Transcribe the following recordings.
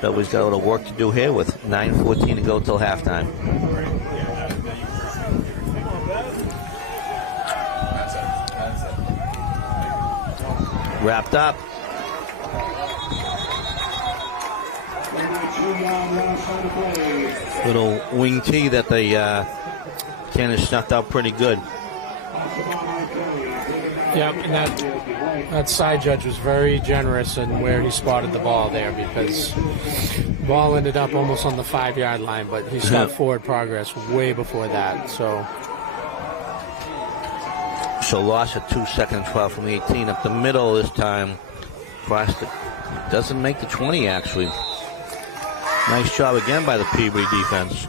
Beverly's got a little work to do here with 9:14 to go till halftime. Wrapped up. Little wing tee that the Candace snuffed out pretty good. Yep, and that side judge was very generous in where he spotted the ball there, because the ball ended up almost on the 5-yard line, but he stopped forward progress way before that. So loss at 2 seconds, 12 from the 18. Up the middle this time. Crossed it. Doesn't make the 20, actually. Nice job again by the Peabody defense.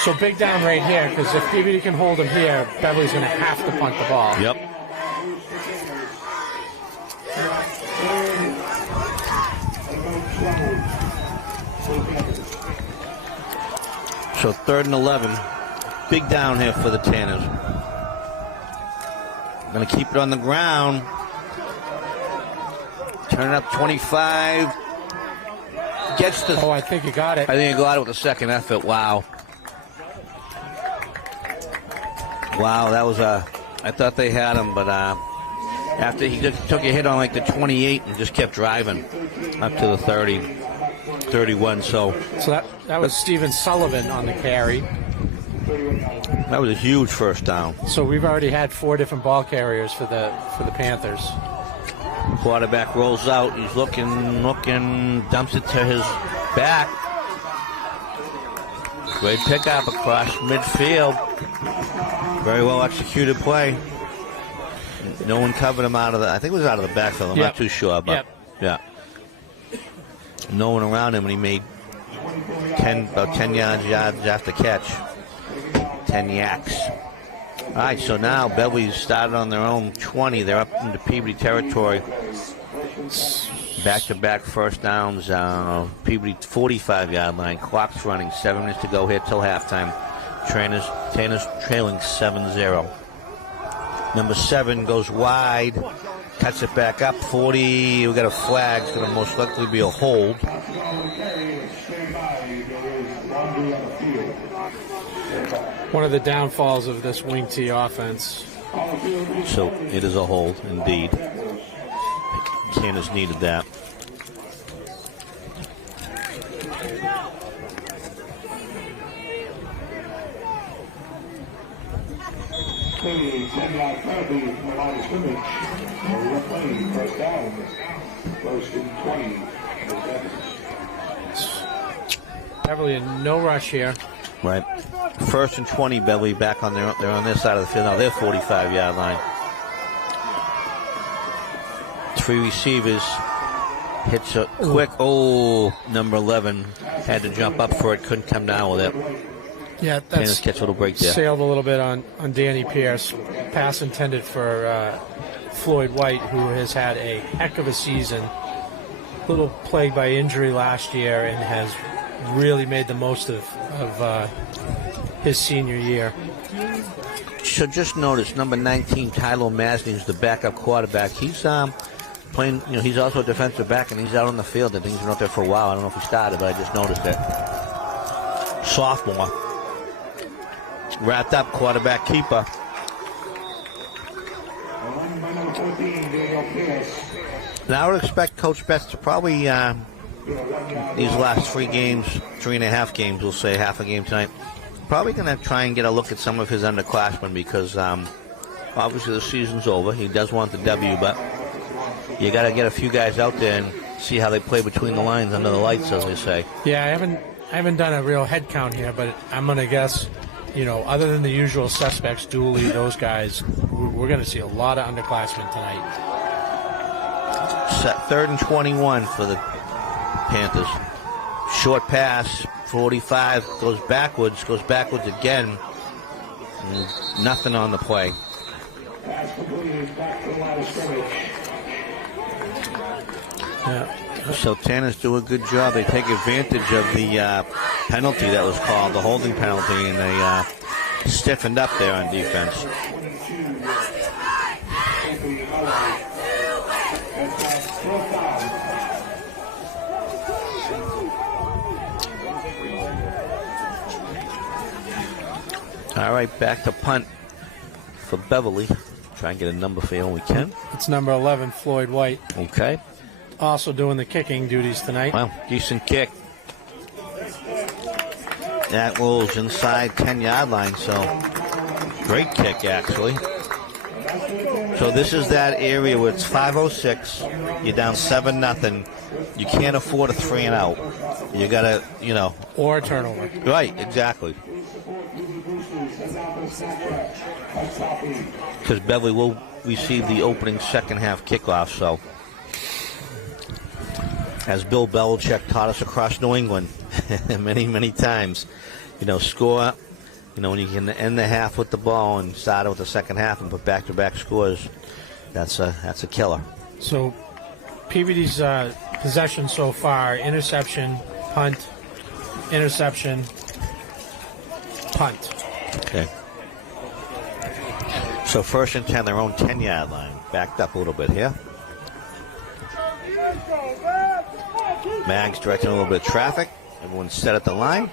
So big down right here, because if Peabody can hold him here, Beverly's going to have to punt the ball. Yep. So 3rd and 11. Big down here for the Tanners. Going to keep it on the ground. Turn it up 25. Gets the... Oh, I think he got it. I think he got it with the second effort. Wow. Wow, that was a... I thought they had him, but after he just took a hit on like the 28 and just kept driving up to the 30, 31. So that was Steven Sullivan on the carry. That was a huge first down. So we've already had 4 different ball carriers for the Panthers. Quarterback rolls out. He's looking, dumps it to his back. Great pickup across midfield. Very well executed play. No one covered him out of the... I think it was out of the backfield. I'm not too sure, but yeah. No one around him, and he made about 10 yards after catch. 10 yaks. All right, so now Beverly started on their own 20. They're up into Peabody territory. Back-to-back first downs. Peabody 45-yard line. Clock's running. 7 minutes to go here till halftime. Tanners trailing 7-0. Number 7 goes wide. Cuts it back up. 40. We got a flag. It's going to most likely be a hold. One of the downfalls of this wing tee offense. So it is a hold, indeed. Candace needed that. Beverly in no rush here. Right. 1st and 20, Beverly back on they're on their side of the field now. They're 45-yard line. 3 receivers. Hits a quick. Oh, number 11 had to jump up for it. Couldn't come down with it. Yeah, that's catch a little break there. Sailed a little bit on Danny Pierce. Pass intended for Floyd White, who has had a heck of a season. Little plagued by injury last year and has really made the most of his senior year. So just notice number 19, Tyler Masney, is the backup quarterback. He's playing. He's also a defensive back, and he's out on the field. I think he's been out there for a while. I don't know if he started, but I just noticed it. Sophomore. Wrapped up, quarterback keeper. Now I would expect Coach Betts to probably these last 3.5 games, we'll say half a game tonight, probably going to try and get a look at some of his underclassmen, because obviously the season's over. He does want the W, but you got to get a few guys out there and see how they play between the lines under the lights, as they say. Yeah, I haven't done a real head count here, but I'm going to guess, other than the usual suspects, Dooley, those guys, we're going to see a lot of underclassmen tonight. Set 3rd and 21 for the Panthers. Short pass, 45, goes backwards again. Nothing on the play. Yeah. So Tanners do a good job. They take advantage of the penalty that was called, the holding penalty, and they stiffened up there on defense. All right, back to punt for Beverly. Try and get a number for you when we can. It's number 11, Floyd White. Okay. Also doing the kicking duties tonight. Well, decent kick. That rolls inside 10-yard line, so great kick, actually. So this is that area where it's 5:06. You're down 7-0. You can't afford a 3 and out. You got to, Or a turnover. Right, exactly. Because Beverly will receive the opening second half kickoff, so as Bill Belichick taught us across New England many, many times, score, when you can end the half with the ball and start it with the second half and put back-to-back scores, that's a killer. So Peabody's possession so far, interception, punt, interception, punt. Okay. So 1st and 10, their own 10-yard line. Backed up a little bit here. Mags directing a little bit of traffic. Everyone's set at the line.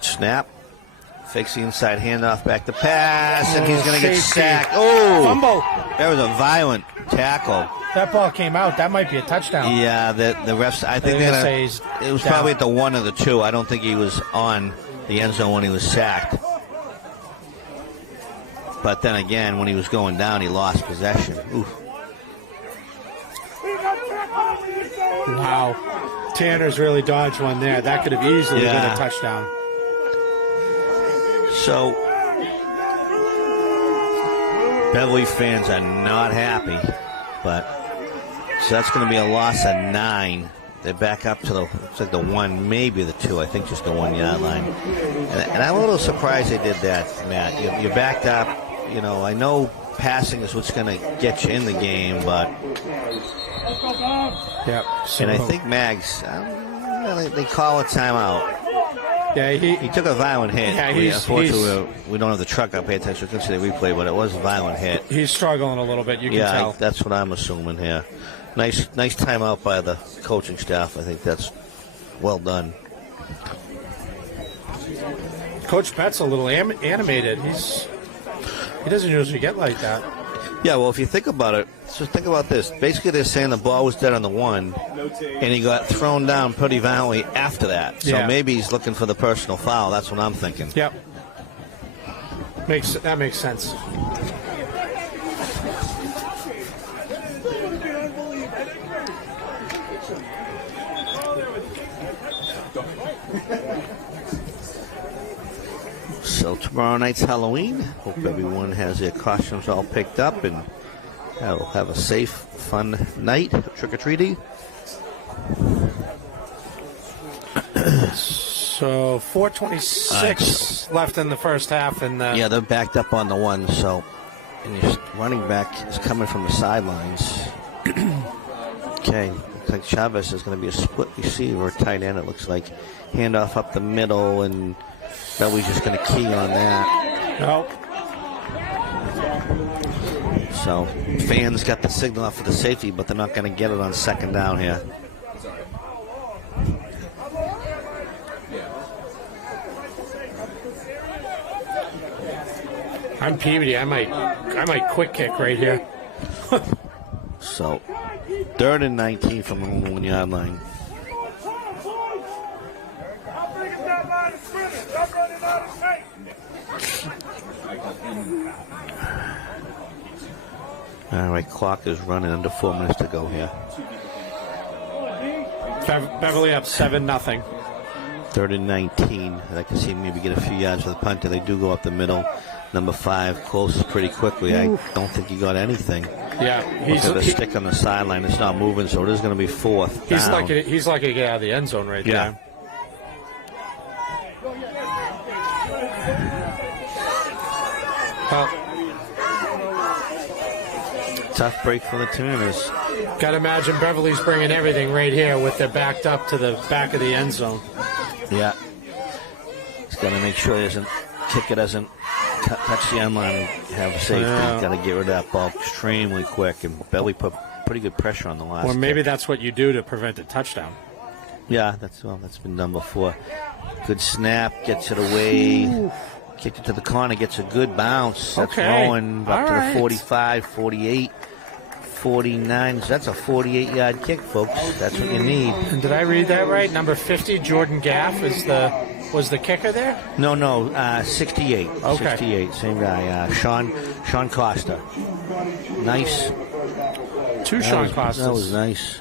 Snap. Fakes the inside handoff, back to pass, and he's going to get sacked. Oh! Fumble. That was a violent tackle. That ball came out. That might be a touchdown. Yeah, the refs, I think they're going to say it was probably at the 1 or the 2. I don't think he was on the end zone when he was sacked. But then again, when he was going down, he lost possession. Oof. Wow. Tanner's really dodged one there. That could have easily been a touchdown. So, Beverly fans are not happy, so that's going to be a loss of 9. They're back up to looks like the 1, maybe the 2. I think just the 1-yard line. And I'm a little surprised they did that, Matt. You're backed up. I know passing is what's going to get you in the game, but yep. And I think Mags, they call a timeout. Yeah, he took a violent hit. Yeah, unfortunately, we don't have the truck up here, so we couldn't see the replay, but it was a violent hit. He's struggling a little bit. You can tell. That's what I'm assuming here. Nice timeout by the coaching staff. I think that's well done. Coach Pett's a little animated. He doesn't usually get like that. Yeah, well, if you think about it, so think about this. Basically, they're saying the ball was dead on the 1, and he got thrown down pretty violently after that. So maybe he's looking for the personal foul. That's what I'm thinking. Yep. That makes sense. So tomorrow night's Halloween. Hope everyone has their costumes all picked up and will have a safe, fun night trick-or-treating. So 4:26 left in the first half, and they're backed up on the 1. So, and your running back is coming from the sidelines. Okay, looks like Chavez is going to be a split receiver, tight end. It looks like handoff up the middle, and Beverly's just going to key on that. Nope. So fans got the signal up for the safety, but they're not going to get it on second down here. I'm Peabody. I might quick kick right here. So 3rd and 19 from the 1-yard line. All right, clock is running, under 4 minutes to go here. Beverly up 7-0. 3rd and 19. I'd like to see him maybe get a few yards for the punter. They do go up the middle. Number 5 closes pretty quickly. I don't think he got anything. Yeah, he's a stick on the sideline. It's not moving, so it is going to be 4th down. He's lucky to get out of the end zone right there. Well, tough break for the Tanners. Got to imagine Beverly's bringing everything right here with their backed up to the back of the end zone. Yeah. He's got to make sure he doesn't touch the end line and have a safety. He's got to get rid of that ball extremely quick. And Beverly put pretty good pressure on the last Or maybe kick. that's what you do to prevent a touchdown. Yeah, that's been done before. Good snap, gets it away. Kicked it to the corner, gets a good bounce. That's Okay. rolling up to the 45, 48, 49. So that's a 48-yard kick, folks. That's what you need. And did I read that right? Number 50, Jordan Gaff was the kicker there? No, 68. Okay. 68, same guy. Sean Costa. Nice. Two Sean Costas. That was nice.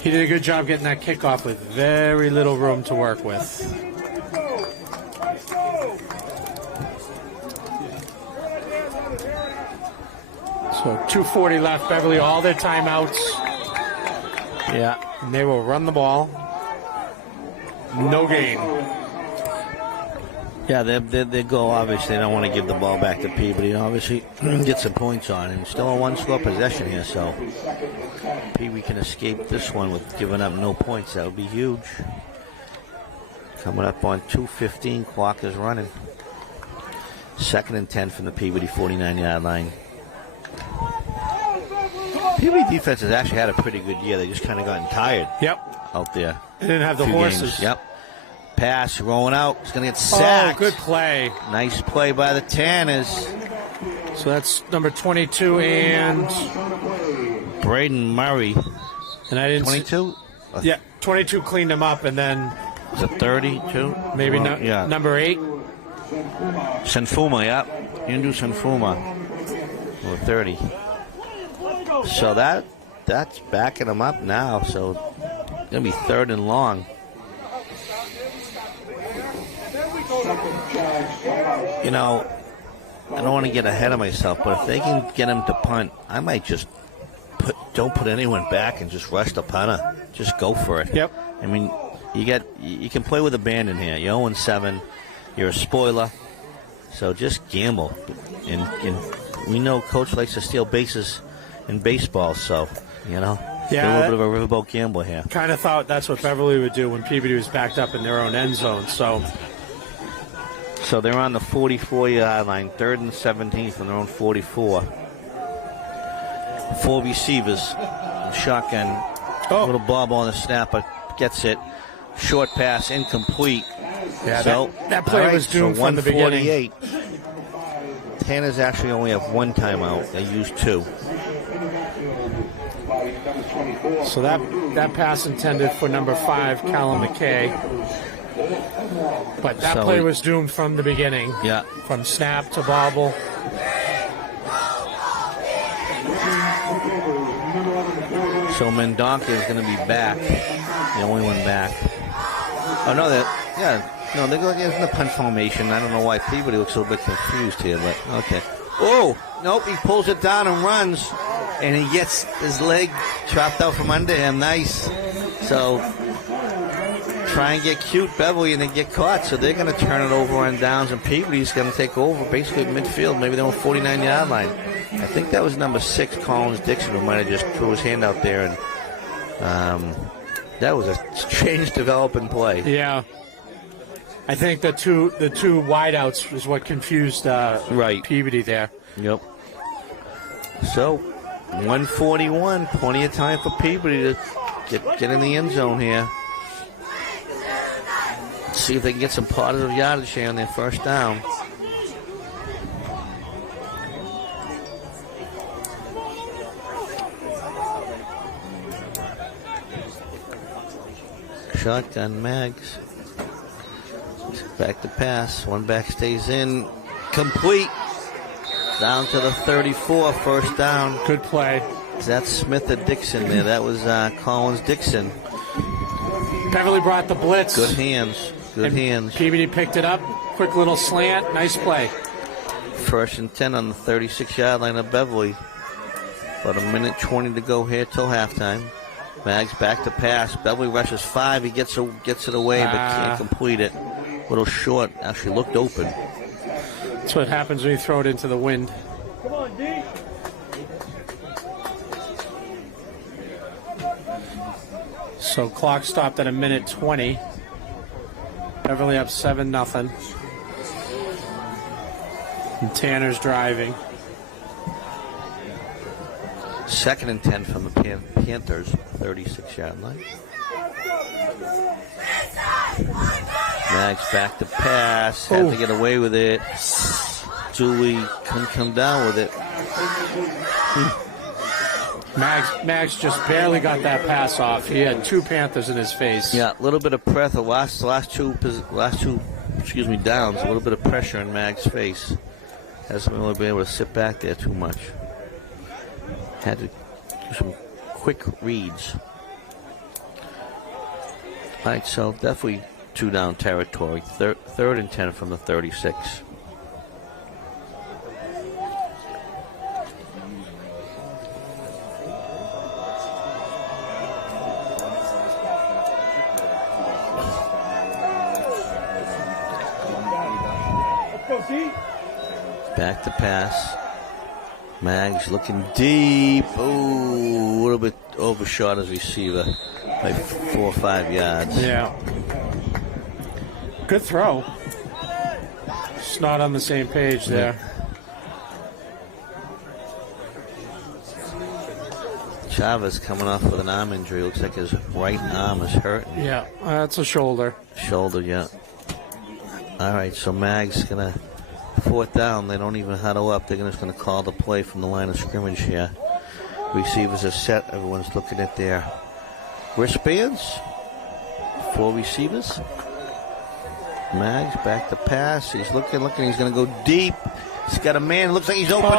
He did a good job getting that kickoff with very little room to work with. So 2:40 left. Beverly, all their timeouts. Yeah. And they will run the ball. No gain. Yeah, their goal, obviously, they don't want to give the ball back to Peabody. Obviously, get some points on it. Still a one-score possession here, so Peabody can escape this one with giving up no points. That would be huge. Coming up on 2:15, clock is running. 2nd and 10 from the Peabody 49-yard line. Peabody defense has actually had a pretty good year. They just kind of gotten tired. Yep. Out there. They didn't have the horses. Games. Yep. Pass rolling out. He's going to get sacked. Oh, good play. Nice play by the Tanners. So that's number 22 and Braden Murray. And I didn't 22? Yeah, 22 cleaned him up, and then is it 32? Maybe number 8. Sanfuma, yeah. Hindu Sanfuma. Or 30. So that's backing him up now. So it's going to be 3rd and long. You know, I don't want to get ahead of myself, but if they can get him to punt, I might just don't put anyone back and just rush the punter. Just go for it. Yep. I mean, you can play with abandon here. You're 0-7. You're a spoiler. So just gamble. And we know Coach likes to steal bases in baseball, so, you know. Yeah, a little bit of a riverboat gamble here. Kind of thought that's what Beverly would do when Peabody was backed up in their own end zone. So they're on the 44-yard line, 3rd and 17 from their own 44. 4 receivers, shotgun. Little bob on the snapper, gets it. Short pass, incomplete. Yeah, so that play was doomed from the beginning. Tanners actually only have 1 timeout. They used 2. So that pass intended for number 5, Callum McKay. But that play was doomed from the beginning. Yeah. From snap to bobble. So Mendonca is going to be back. The only one back. Oh, no, they're going in the punt formation. I don't know why Peabody looks a little bit confused here, but okay. Oh, nope, he pulls it down and runs. And he gets his leg chopped out from under him. Nice. So try and get cute, Beverly, and then get caught. So they're going to turn it over on downs, and Peabody's going to take over basically at midfield, maybe their own 49-yard line. I think that was number 6, Collins Dixon, who might have just threw his hand out there. And that was a strange developing play. Yeah. I think the two wideouts was what confused Peabody there. Yep. So 141, plenty of time for Peabody to get in the end zone here. See if they can get some positive yardage here on their first down. Shotgun Mags. Back to pass. One back stays in. Complete. Down to the 34, first down. Good play. Is that Smith or Dixon there? That was Collins Dixon. Beverly brought the blitz. Good hands. Good hands. Peabody picked it up. Quick little slant. Nice play. 1st and 10 on the 36-yard line of Beverly. About 1:20 to go here till halftime. Mags back to pass. Beverly rushes 5. He gets it away, but can't complete it. A little short. Actually looked open. That's what happens when you throw it into the wind. Come on, D. So clock stopped at 1:20. Beverly up 7-0. And Tanner's driving. 2nd and 10 from the Panthers, 36-yard line. Mags back to pass. Had to get away with it. Dewey couldn't come down with it. Mags just barely got that pass off. He had 2 Panthers in his face. Yeah, a little bit of breath. The last two downs. A little bit of pressure in Mag's face. Hasn't really been able to sit back there too much. Had to do some quick reads. All right, so definitely 2 down territory. Third and 10 from the 36. Back to pass. Mags looking deep. Oh, a little bit overshot his receiver by 4 or 5 yards. Yeah. Good throw. Just not on the same page there. Chavez coming off with an arm injury. Looks like his right arm is hurt. Yeah, that's a shoulder. Shoulder, yeah. All right, so Mags going to 4th down. They don't even huddle up. They're just going to call the play from the line of scrimmage here. Receivers are set. Everyone's looking at their wristbands. 4 receivers. Mags back to pass. He's looking. He's going to go deep. He's got a man. Looks like he's open.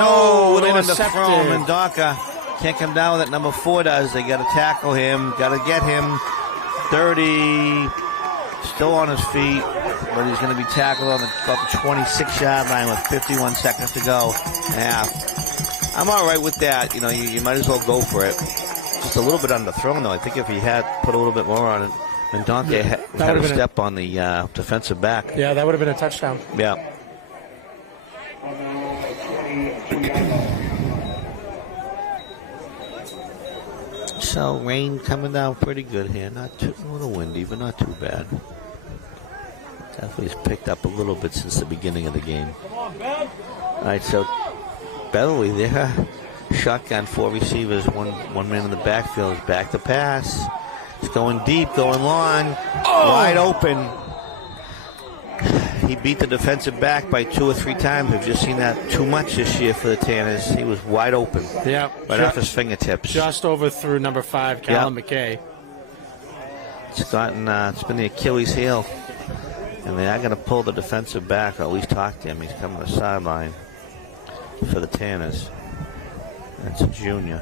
Within the throw. And Donka can't come down with it. Number 4 does. They got to tackle him. Got to get him. 30. Still on his feet. But he's going to be tackled on about the 26-yard line with 51 seconds to go. Yeah, I'm all right with that. You know, you might as well go for it. Just a little bit underthrown, though. I think if he had put a little bit more on it, and Donkey had a step on the defensive back. Yeah, that would have been a touchdown. Yeah. So rain coming down pretty good here. Not too, a little windy, but not too bad. Definitely has picked up a little bit since the beginning of the game. All right, so Beverly there. Shotgun, 4 receivers, one man in the backfield. Is back to pass. It's going deep, going long. Wide open. He beat the defensive back by 2 or 3 times. We've just seen that too much this year for the Tanners. He was wide open. Yeah. Right off his fingertips. Just overthrew number 5, Callum McKay. It's been the Achilles heel. And they are going to pull the defensive back, or at least talk to him. He's coming to the sideline for the Tanners. That's a junior.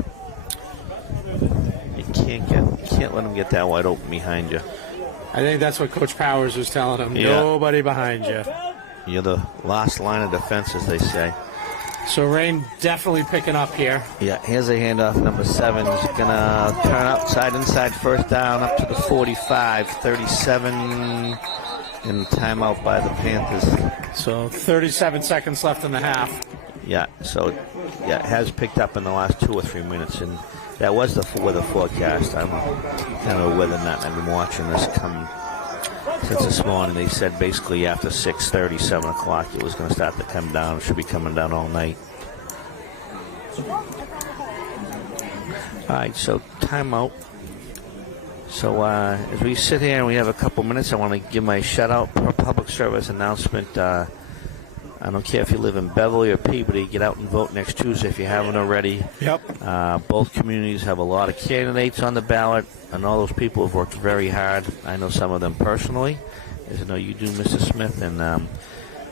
You can't let him get that wide open behind you. I think that's what Coach Powers was telling him. Yeah. Nobody behind you. You're the last line of defense, as they say. So rain definitely picking up here. Yeah, here's a handoff. Number 7 is going to turn outside, inside, 1st down, up to the 45, 37, and timeout by the Panthers. So 37 seconds left in the half. Yeah, so it has picked up in the last 2 or 3 minutes, and that was the weather forecast. I'm kind of a weather nut. I've been watching this come since this morning. They said basically after 6:30, 7 o'clock, it was going to start to come down. It should be coming down all night. All right, so timeout. So as we sit here and we have a couple minutes, I want to give my shout-out for a public service announcement. I don't care if you live in Beverly or Peabody, get out and vote next Tuesday if you haven't already. Yep. Both communities have a lot of candidates on the ballot, and all those people have worked very hard. I know some of them personally, as I know you do, Mr. Smith. And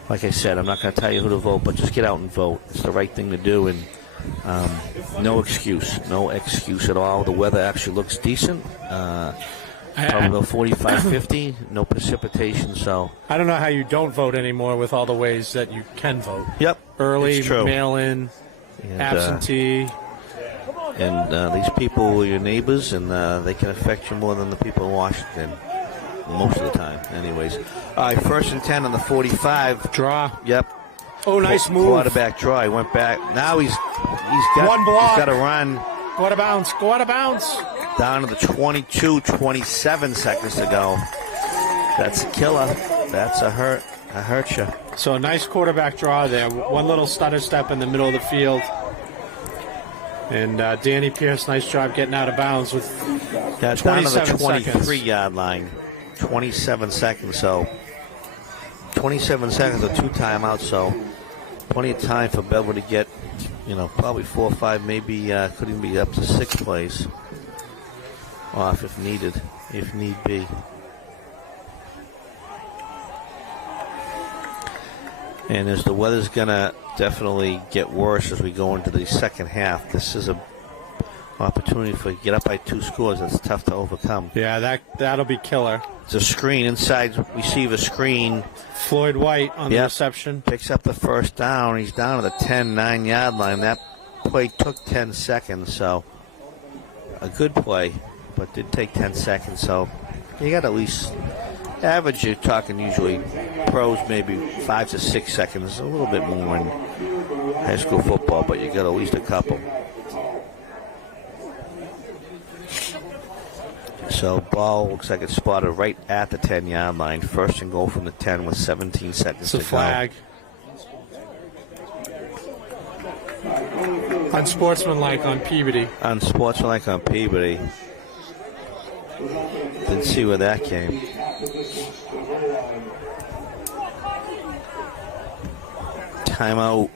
like I said, I'm not going to tell you who to vote, but just get out and vote. It's the right thing to do, and no excuse at all. The weather actually looks decent. Probably about 45, 50, no precipitation, so. I don't know how you don't vote anymore with all the ways that you can vote. Yep. Early, mail-in, absentee. And these people are your neighbors, and they can affect you more than the people in Washington, most of the time, anyways. All right, 1st and 10 on the 45. Draw. Yep. Oh, nice move. Quarterback draw. He went back. Now he's got one block. He's got to run. Go out of bounds. Go out of bounds. Down to the 22, 27 seconds to go. That's a killer. That's a hurt. I hurt you. So a nice quarterback draw there. One little stutter step in the middle of the field. And Danny Pierce, nice job getting out of bounds with That's down to the 27 23-yard line. 27 seconds, so 27 seconds or 2 timeouts, so plenty of time for Beverly to get, probably 4 or 5, maybe could even be up to 6 plays off if needed, if need be. And as the weather's going to definitely get worse as we go into the second half, this is a opportunity for get up by 2 scores. That's tough to overcome. Yeah, that'll be killer. It's a screen inside receiver screen. Floyd White on the reception. Picks up the first down. He's down to the 9-yard line. That play took 10 seconds, so a good play, but did take 10 seconds. So you got at least average. You're talking usually pros maybe 5 to 6 seconds, a little bit more in high school football, but you got at least a couple. So ball looks like it's spotted right at the 10-yard line. First and goal from the 10 with 17 seconds to go. It's a flag. Unsportsmanlike on Peabody. Unsportsmanlike on Peabody. Didn't see where that came. Timeout.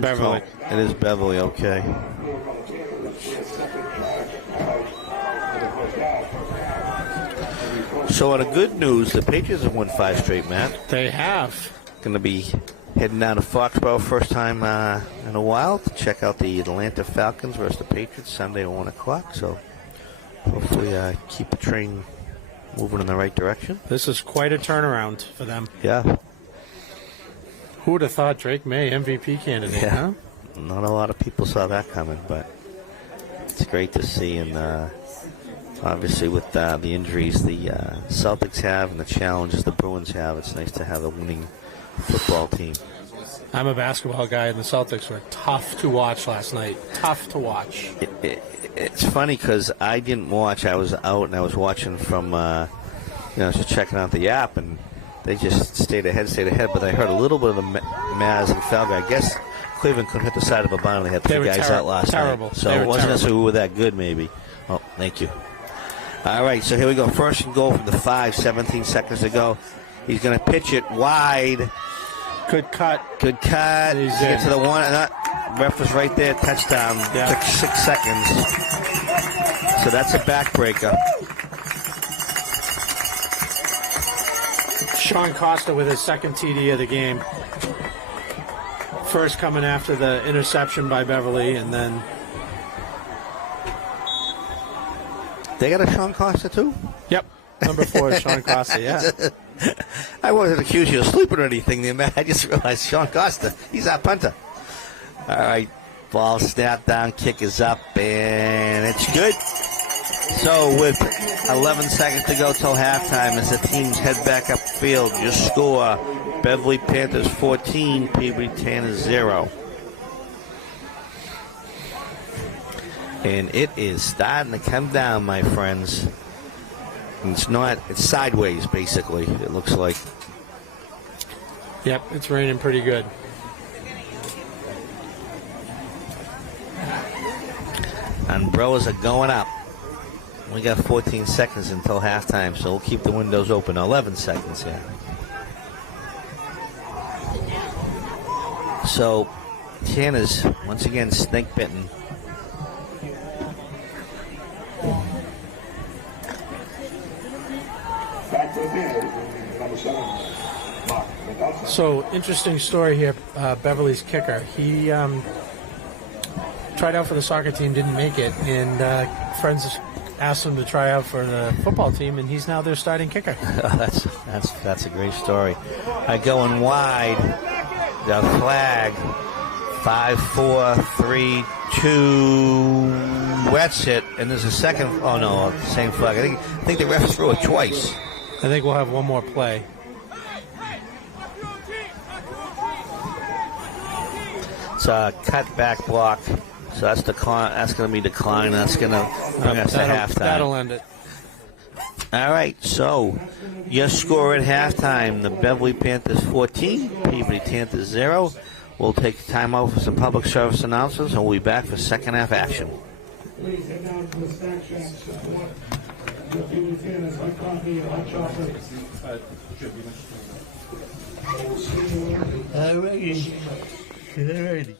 Beverly. Oh, it is Beverly, okay. So on the good news, the Patriots have won 5 straight, Matt. They have. Going to be heading down to Foxborough first time in a while to check out the Atlanta Falcons versus the Patriots Sunday at 1 o'clock. So hopefully keep the train moving in the right direction. This is quite a turnaround for them. Yeah. Who would have thought Drake May, MVP candidate, yeah. huh? Not a lot of people saw that coming, but it's great to see. And obviously with the injuries the Celtics have and the challenges the Bruins have, it's nice to have a winning football team. I'm a basketball guy, and the Celtics were tough to watch last night. Tough to watch. It's funny because I didn't watch. I was out and I was watching from, just checking out the app, and they just stayed ahead. But I heard a little bit of the Mavs and Falcons. I guess Cleveland couldn't hit the side of a barn. They had 3 guys out last night. So it wasn't necessarily we were that good, maybe. Oh, thank you. All right, so here we go. First and goal from the 5, 17 seconds to go. He's going to pitch it wide. Good cut. Good cut. He's Get to the one. Ref was right there. Touchdown. Yeah. Took 6 seconds. So that's a backbreaker. Sean Costa with his second TD of the game. First coming after the interception by Beverly, and then... They got a Sean Costa, too? Yep. Number 4 is Sean Costa, yeah. I wasn't accused you of sleeping or anything there, man. I just realized Sean Costa, he's our punter. All right, ball snapped down, kick is up, and it's good. So with 11 seconds to go till halftime, as the teams head back upfield, your score, Beverly Panthers 14, Peabody Tanners 0. And it is starting to come down, my friends. It's sideways, basically, it looks like. Yep, it's raining pretty good. Umbrellas are going up. We got 14 seconds until halftime, so we'll keep the windows open. 11 seconds here. So, Tanners, once again, snake bitten. So, interesting story here. Beverly's kicker. He tried out for the soccer team, didn't make it, and friends asked him to try out for the football team, and he's now their starting kicker. That's a great story. Going wide, the flag, 5, 4, 3, 2. Wets it, and there's a second. Oh no, same flag. I think the ref threw it twice. I think we'll have one more play. It's a cut back block. So that's going to be decline. That's going to bring us to halftime. That'll end it. All right, so your score at halftime, the Beverly Panthers 14, Peabody Panthers 0. We'll take time out for some public service announcements, and we'll be back for second half action. Please head down to the snack shack. You'll see what's in is hot coffee and hot chocolate. Alrighty.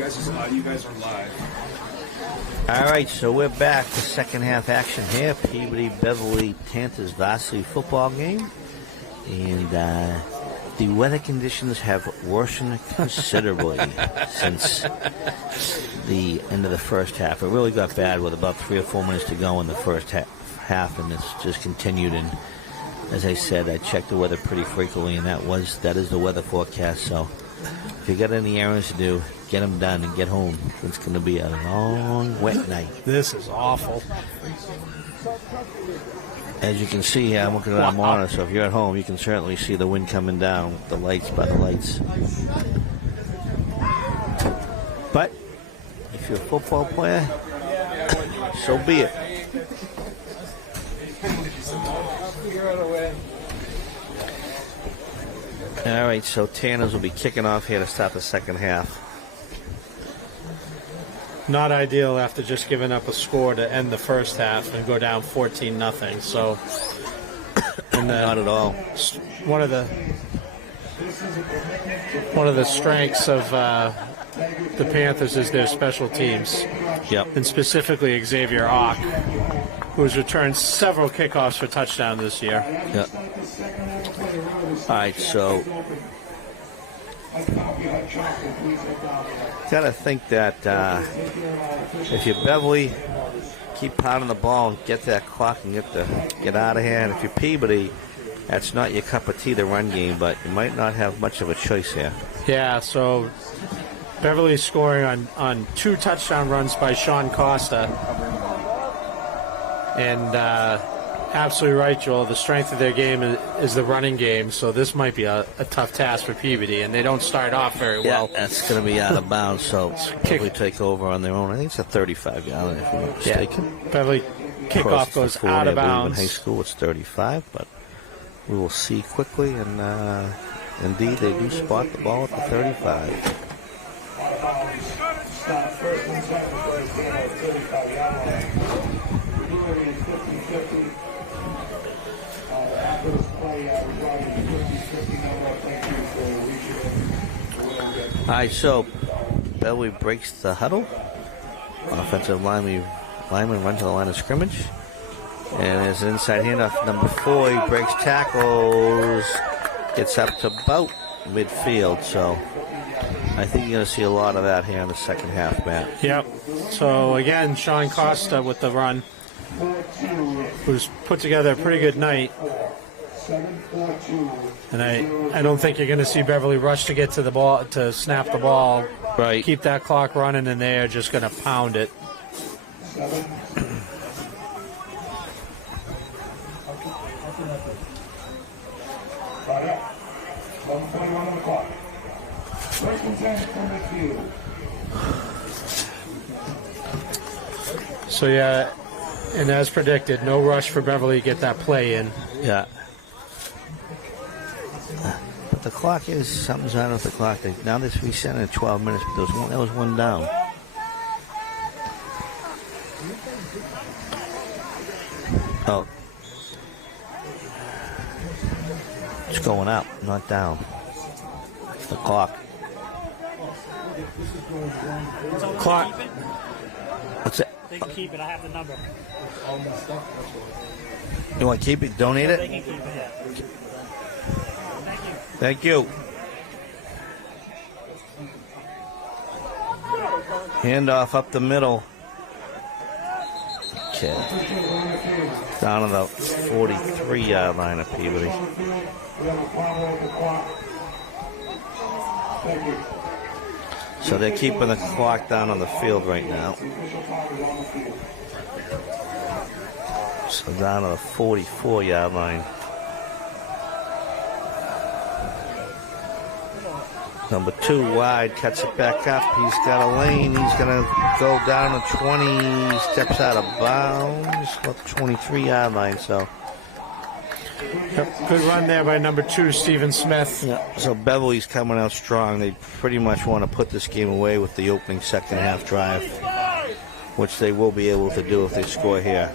You guys are live. All right, so we're back to second half action here. Peabody Beverly Panthers varsity football game. And the weather conditions have worsened considerably since the end of the first half. It really got bad with about 3 or 4 minutes to go in the first half, and it's just continued. And as I said, I checked the weather pretty frequently, and that is the weather forecast. So if you got any errands to do, get them done and get home. It's going to be a long, wet night. This is awful. As you can see, I'm looking at our monitor, so if you're at home, you can certainly see the wind coming down with the lights by the lights. But if you're a football player, so be it. All right, so Tanners will be kicking off here to start the second half. Not ideal after just giving up a score to end the first half and go down 14-0. So, not at all. One of the strengths of the Panthers is their special teams. Yep. And specifically Xavier Ock, who has returned several kickoffs for touchdown this year. Yep. All right, so got to think that if you're Beverly, keep pounding the ball and get that clock and get out of here. And if you're Peabody, that's not your cup of tea, the run game, but you might not have much of a choice here. Yeah, so Beverly's scoring on 2 touchdown runs by Sean Costa. And absolutely right, Joel. The strength of their game is the running game, so this might be a tough task for Peabody, and they don't start off very well. Yeah, that's going to be out of bounds, so Beverly take over on their own. I think it's a 35-yard, if I'm not mistaken. Yeah. Beverly kickoff goes 40, out of I bounds. In high school, it's 35, but we will see quickly, and indeed, they do spot the ball at the 35. All right, so Beverly breaks the huddle. Offensive lineman run to the line of scrimmage. And as an inside handoff, number 4, he breaks tackles, gets up to about midfield. So I think you're going to see a lot of that here in the second half, Matt. Yep. So again, Sean Costa with the run, who's put together a pretty good night. And I don't think you're going to see Beverly rush to get to the ball, to snap the ball. Right. Keep that clock running, and they're just going to pound it. So yeah, and as predicted, no rush for Beverly to get that play in. Yeah. But the clock is, something's on with the clock. Now this reset in 12 minutes, but that was one down. Oh. It's going up, not down. The clock. Clock. What's it? They can keep it. I have the number. You want to keep it? Donate They it? can keep it, yeah. Thank you. Handoff up the middle. Okay. Down to the 43-yard line of Peabody. So they're keeping the clock down on the field right now. So down to the 44-yard line. Number 2 wide, cuts it back up. He's got a lane. He's going to go down to 20. He steps out of bounds. About the 23-yard line, so. Yep. Good run there by number 2, Stephen Smith. Yeah. So Beverly's coming out strong. They pretty much want to put this game away with the opening second half drive, which they will be able to do if they score here.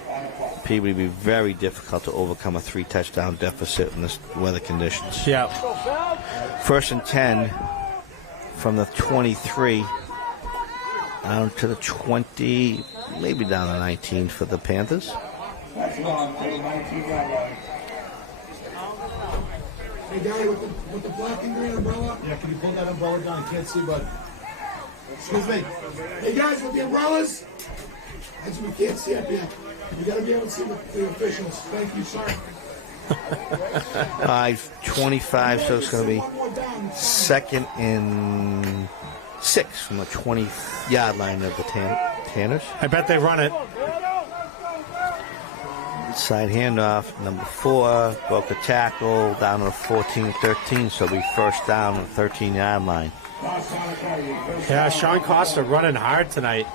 Peabody will be very difficult to overcome a 3-touchdown deficit in this weather conditions. Yeah. 1st and 10 from the 23. Down to the 20, maybe down to 19 for the Panthers. That's long, 19-yard line. Hey, Gary, with the black and green umbrella? Yeah, can you pull that umbrella down? I can't see, but... Excuse me. Hey, guys, with the umbrellas? That's we can't see up here. You got to be able to see the officials. Thank you, sir. 5:25, so it's going to be 2nd and 6 from the 20-yard line of the Tanners. I bet they run it. Side handoff, number 4, broke a tackle, down to the 14-13, so it'll be first down on the 13-yard line. Yeah, Sean Costa running hard tonight.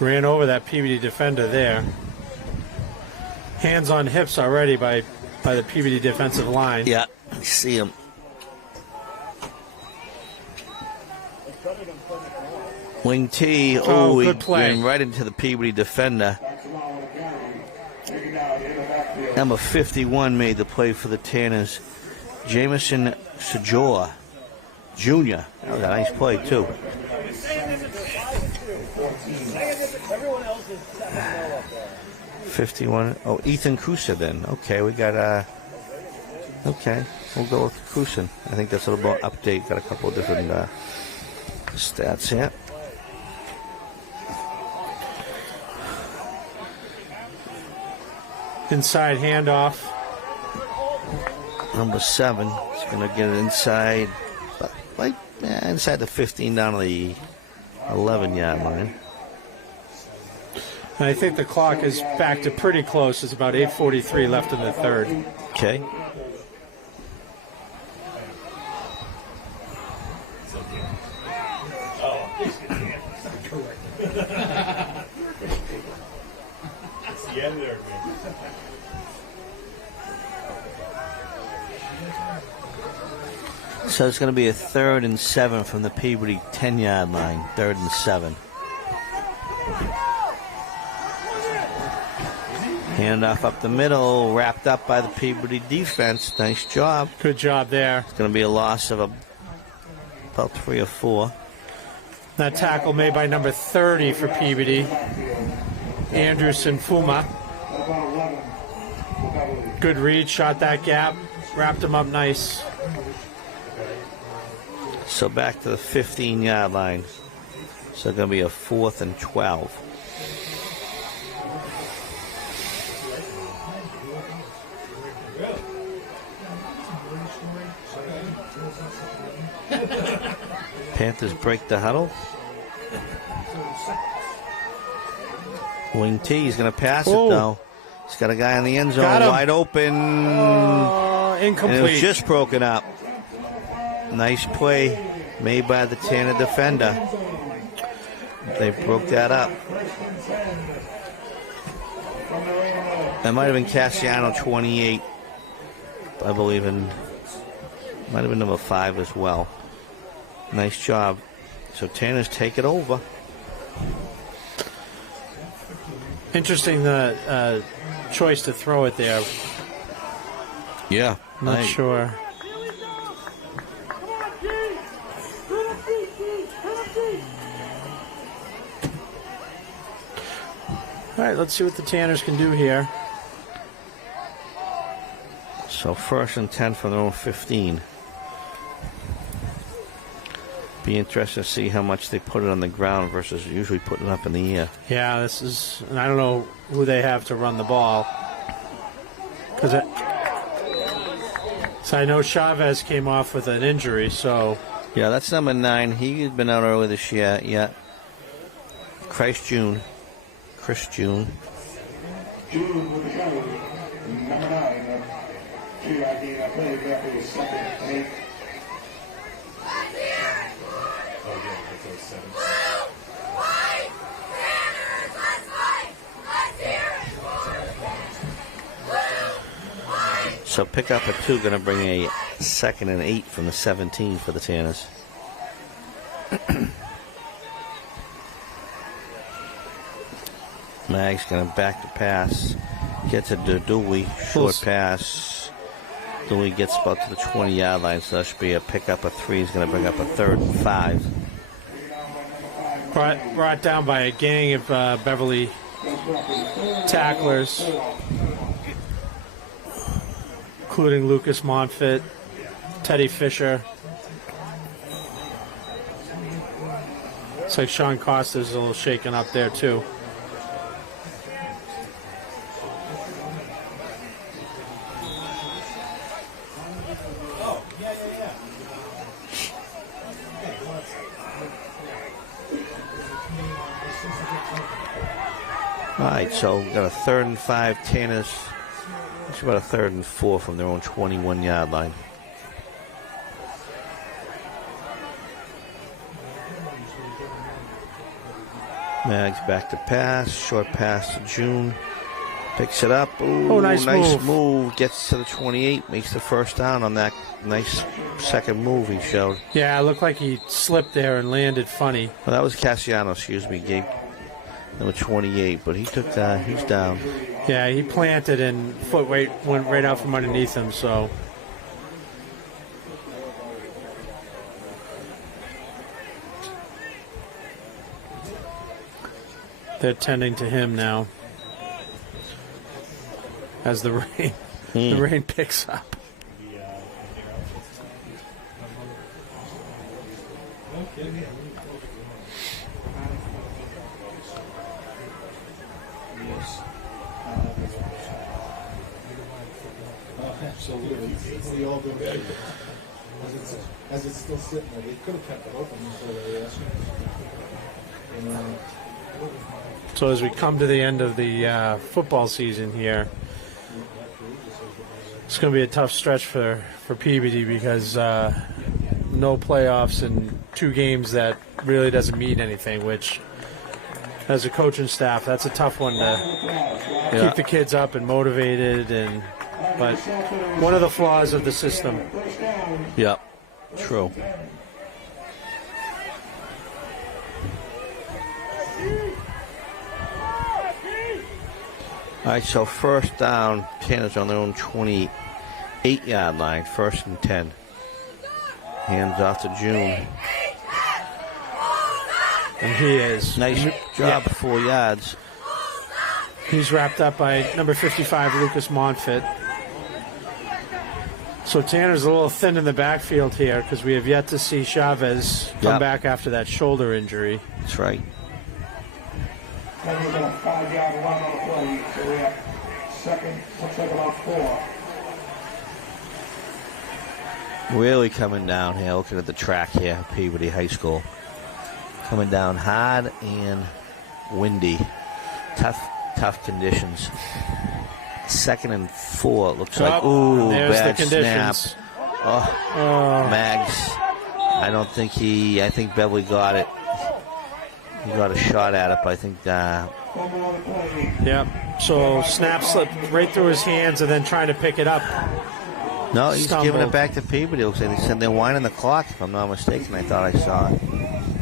Ran over that Peabody defender there. Hands on hips already by the Peabody defensive line. Yeah, I see him. Wing T, good play. Ran right into the Peabody defender. Number 51 made the play for the Tanners. Jamison Sajor Jr. That was a nice play, too. Everyone else is 51. Oh, Ethan Kusa then. Okay, we got okay, we'll go with Kusin. I think that's a little more update. Got a couple of different stats here. Inside handoff. Number 7 is going to get it inside, inside the 15 down to the 11-yard line. And I think the clock is back to pretty close. It's about 8:43 left in the third. Okay. So it's going to be a 3rd and 7 from the Peabody 10-yard line. 3rd and 7. Handoff up the middle, wrapped up by the Peabody defense. Nice job. Good job there. It's going to be a loss of about 3 or 4. That tackle made by number 30 for Peabody, Anderson Fuma. Good read, shot that gap, wrapped him up nice. So back to the 15-yard line. So it's going to be a 4th and 12. Panthers break the huddle. Wing T, he's going to pass it, though. He's got a guy in the end zone, wide open. Incomplete. And it was just broken up. Nice play made by the Tanner defender. They broke that up. That might have been Cassiano 28, I believe, and might have been number 5 as well. Nice job. So Tanner's take it over. Interesting the choice to throw it there. Yeah. Not sure. All right, let's see what the Tanners can do here. So 1st and 10 from their own 15. Be interesting to see how much they put it on the ground versus usually putting it up in the air. Yeah, this is, and I don't know who they have to run the ball. So I know Chavez came off with an injury, so. Yeah, that's number 9. He's been out early this year. Yeah. Chris June. June with the cover. Number 9. G.I.D. played Beverly 2nd and 8. So pick up a 2, going to bring a 2nd and 8 from the 17 for the Tanners. Mag's going to back the pass. Get to Dewey. Short pass. Louis gets about to the 20-yard line, so that should be a pickup of 3. He's going to bring up a 3rd and 5. Brought down by a gang of Beverly tacklers, including Lucas Monfort, Teddy Fisher. Looks like Sean Costa's a little shaken up there, too. All right, so we've got a 3rd and 5. Tanner's, it's about a 3rd and 4 from their own 21-yard line. Mags back to pass, short pass to June. Picks it up. Ooh, nice move. Gets to the 28, makes the first down on that nice second move he showed. Yeah, it looked like he slipped there and landed funny. Well, that was Cassiano, Gabe. Number 28, but he took he's down. Yeah, he planted and foot weight went right out from underneath him, so. They're tending to him now as the rain picks up. Absolutely. We all do that. As it's still sitting there, they could have kept it open until they asked me. So as we come to the end of the football season here, it's going to be a tough stretch for Peabody because no playoffs and 2 games that really doesn't mean anything, which as a coaching staff, that's a tough one to keep the kids up and motivated. But one of the flaws of the system. Yeah, true. All right, so first down, Tanner's on their own 28-yard line, 1st and 10. Hands off to June. And he is. Nice job, 4 yards. He's wrapped up by number 55, Lucas Monfort. So Tanner's a little thin in the backfield here because we have yet to see Chavez come back after that shoulder injury. That's right. Then we're going to 5-yard run on the play, so we have second, looks like about 4. Really coming down here, looking at the track here, Peabody High School. Coming down hard and windy. Tough conditions. 2nd and 4, it looks like. Ooh, bad snap. Oh, Mags. I think Beverly got it. He got a shot at it, but I think Yep. So snap slipped right through his hands and then trying to pick it up. No, he's giving it back to Peabody. Looks like they said they're winding the clock, if I'm not mistaken. I thought I saw it.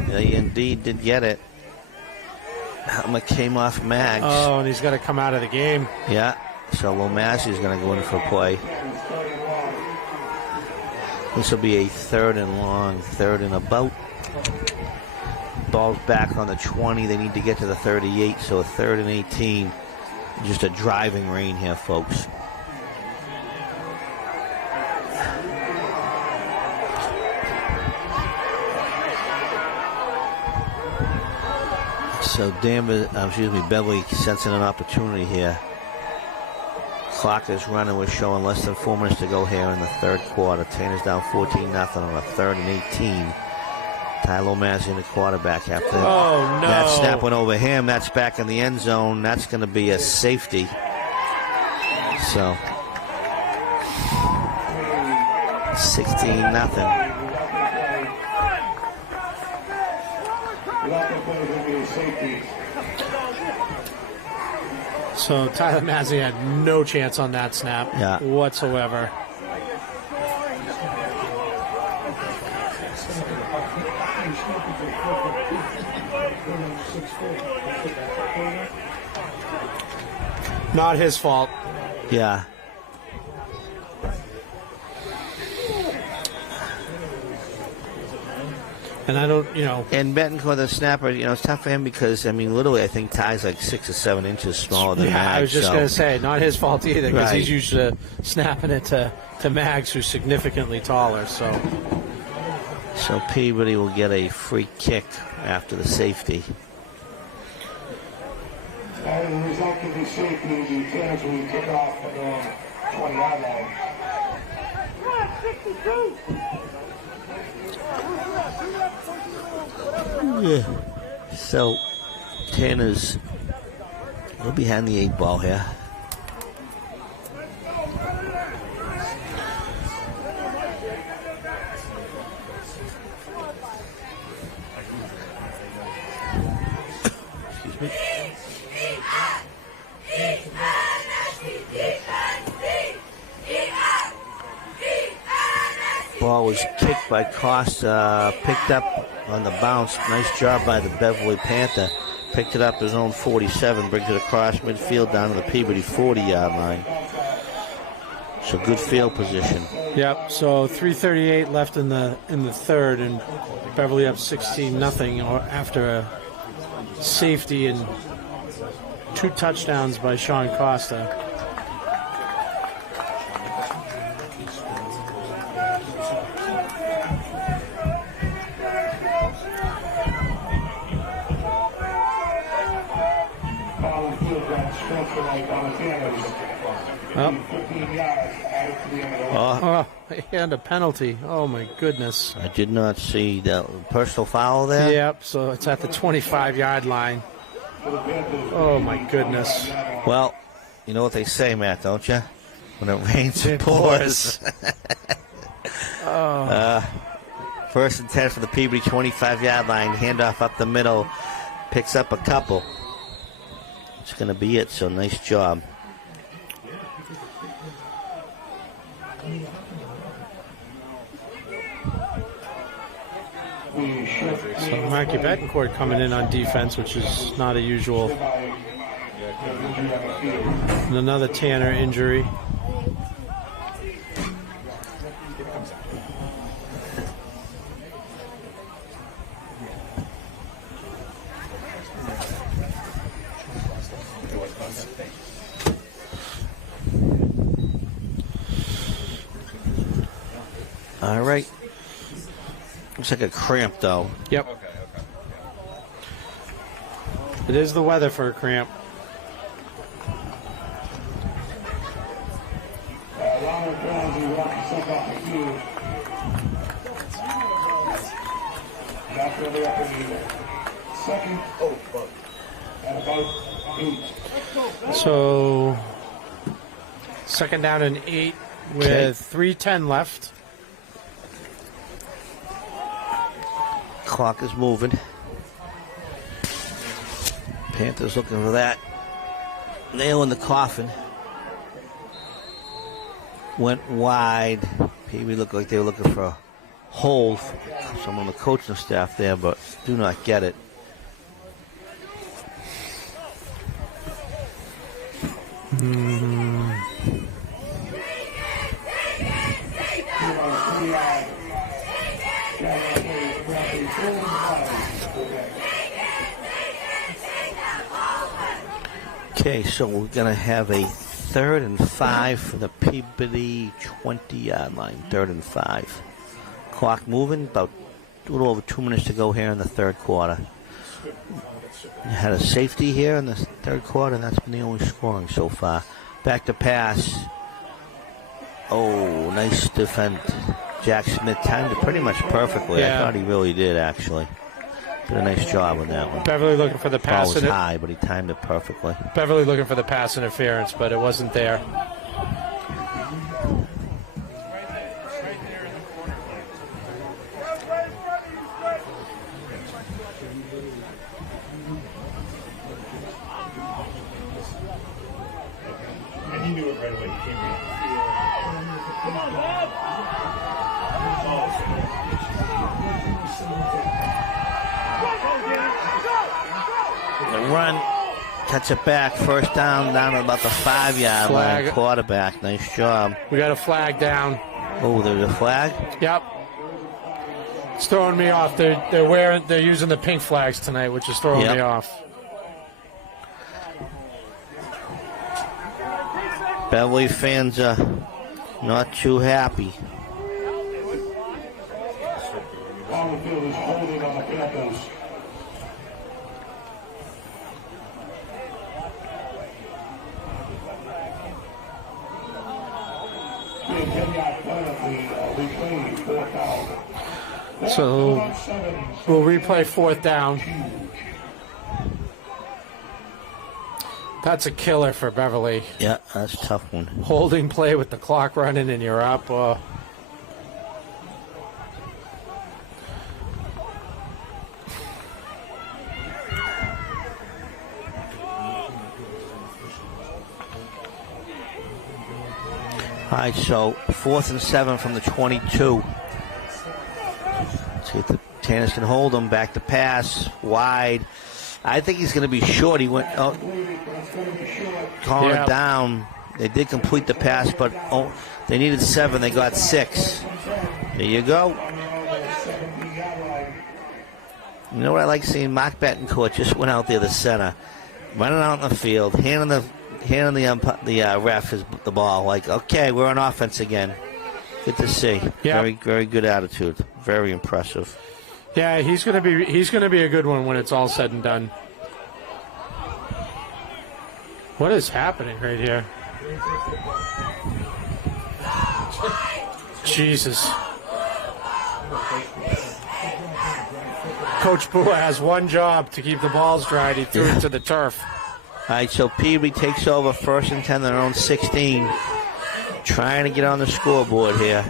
They indeed did get it. Helmet came off Mags. Oh, and he's got to come out of the game. Yeah. So Lomassey's going to go in for a play. This will be a 3rd and long, 3rd and about. Ball's back on the 20. They need to get to the 38, so a 3rd and 18. Just a driving rain here, folks. So Beverly sensing an opportunity here. Clock is running. We're showing less than 4 minutes to go here in the 3rd quarter. Tanner's down 14-0 on a 3rd and 18. Tyler Massey, the quarterback, after that snap went over him. That's back in the end zone. That's going to be a safety. So 16-0. So Tyler Massey had no chance on that snap whatsoever. Not his fault. Yeah. And I don't, And Betancourt, the snapper, it's tough for him because, literally, I think Ty's like 6 or 7 inches smaller than Mags. I was just going to say, not his fault either, because Right. he's used to snapping it to Mags, who's significantly taller. So Peabody will get a free kick after the safety. And the result of the safety, the fans will kick off at the 20-yard line. Yeah. So, Tanner's a little behind the 8 ball here. Excuse me. Ball was kicked by Costa, picked up on the bounce. Nice job by the Beverly Panther. Picked it up his own 47, brings it across midfield down to the Peabody 40-yard line. So good field position. Yep. So 3:38 left in the third, and Beverly up 16-0 after a safety and 2 touchdowns by Sean Costa. And a penalty. Oh, my goodness. I did not see that personal foul there. Yep, so it's at the 25-yard line. Oh, my goodness. Well, you know what they say, Matt, don't you? When it rains, it pours. First and 10 for the Peabody 25-yard line. Handoff up the middle. Picks up a couple. It's going to be it, so nice job. So Marky Betancourt coming in on defense, which is not a usual. And another Tanner injury. All right. Looks like a cramp, though. Yep. It is the weather for a cramp. So, second down and 8 with 3:10 left. Clock is moving. Panthers looking for that nail in the coffin. Went wide. Peabody looked like they were looking for a hold. Some on the coaching staff there, but do not get it. Okay, so we're going to have a 3rd and 5 for the Peabody 20-yard line. 3rd and 5. Clock moving, about a little over 2 minutes to go here in the third quarter. You had a safety here in the third quarter, and that's been the only scoring so far. Back to pass. Oh, nice defense. Jack Smith timed it pretty much perfectly. Yeah. I thought he really did, actually. Did a nice job on that one. Beverly looking for the pass. Ball was high, but he timed it perfectly. Beverly looking for the pass interference, but it wasn't there. And he knew it right away. He came in. Come on, Bob! The run, cuts it back, first down to about the 5-yard line. Flag. Quarterback, nice job. We got a flag down. Oh, there's a flag? Yep. It's throwing me off. They're using the pink flags tonight, which is throwing me off. Beverly fans are not too happy. On the field is holding on the Panthers. So we'll replay 4th down. That's a killer for Beverly. Yeah, that's a tough one. Holding play with the clock running and you're up. All right, so 4th and 7 from the 22. See if the Tanners can hold him. Back to pass. Wide. I think he's going to be short. He went calling it down. They did complete the pass, but they needed 7. They got 6. There you go. You know what I like seeing? Mark Betancourt just went out there, the center, running out in the field, handing the ref the ball. Like, okay, we're on offense again. Good to see. Yep. Very, very good attitude. Very impressive. Yeah, he's gonna be a good one when it's all said and done. What is happening right here? Jesus. Coach Bua has one job, to keep the balls dry. He threw it to the turf. All right, so Peabody takes over 1st and 10 on their own 16. Trying to get on the scoreboard here.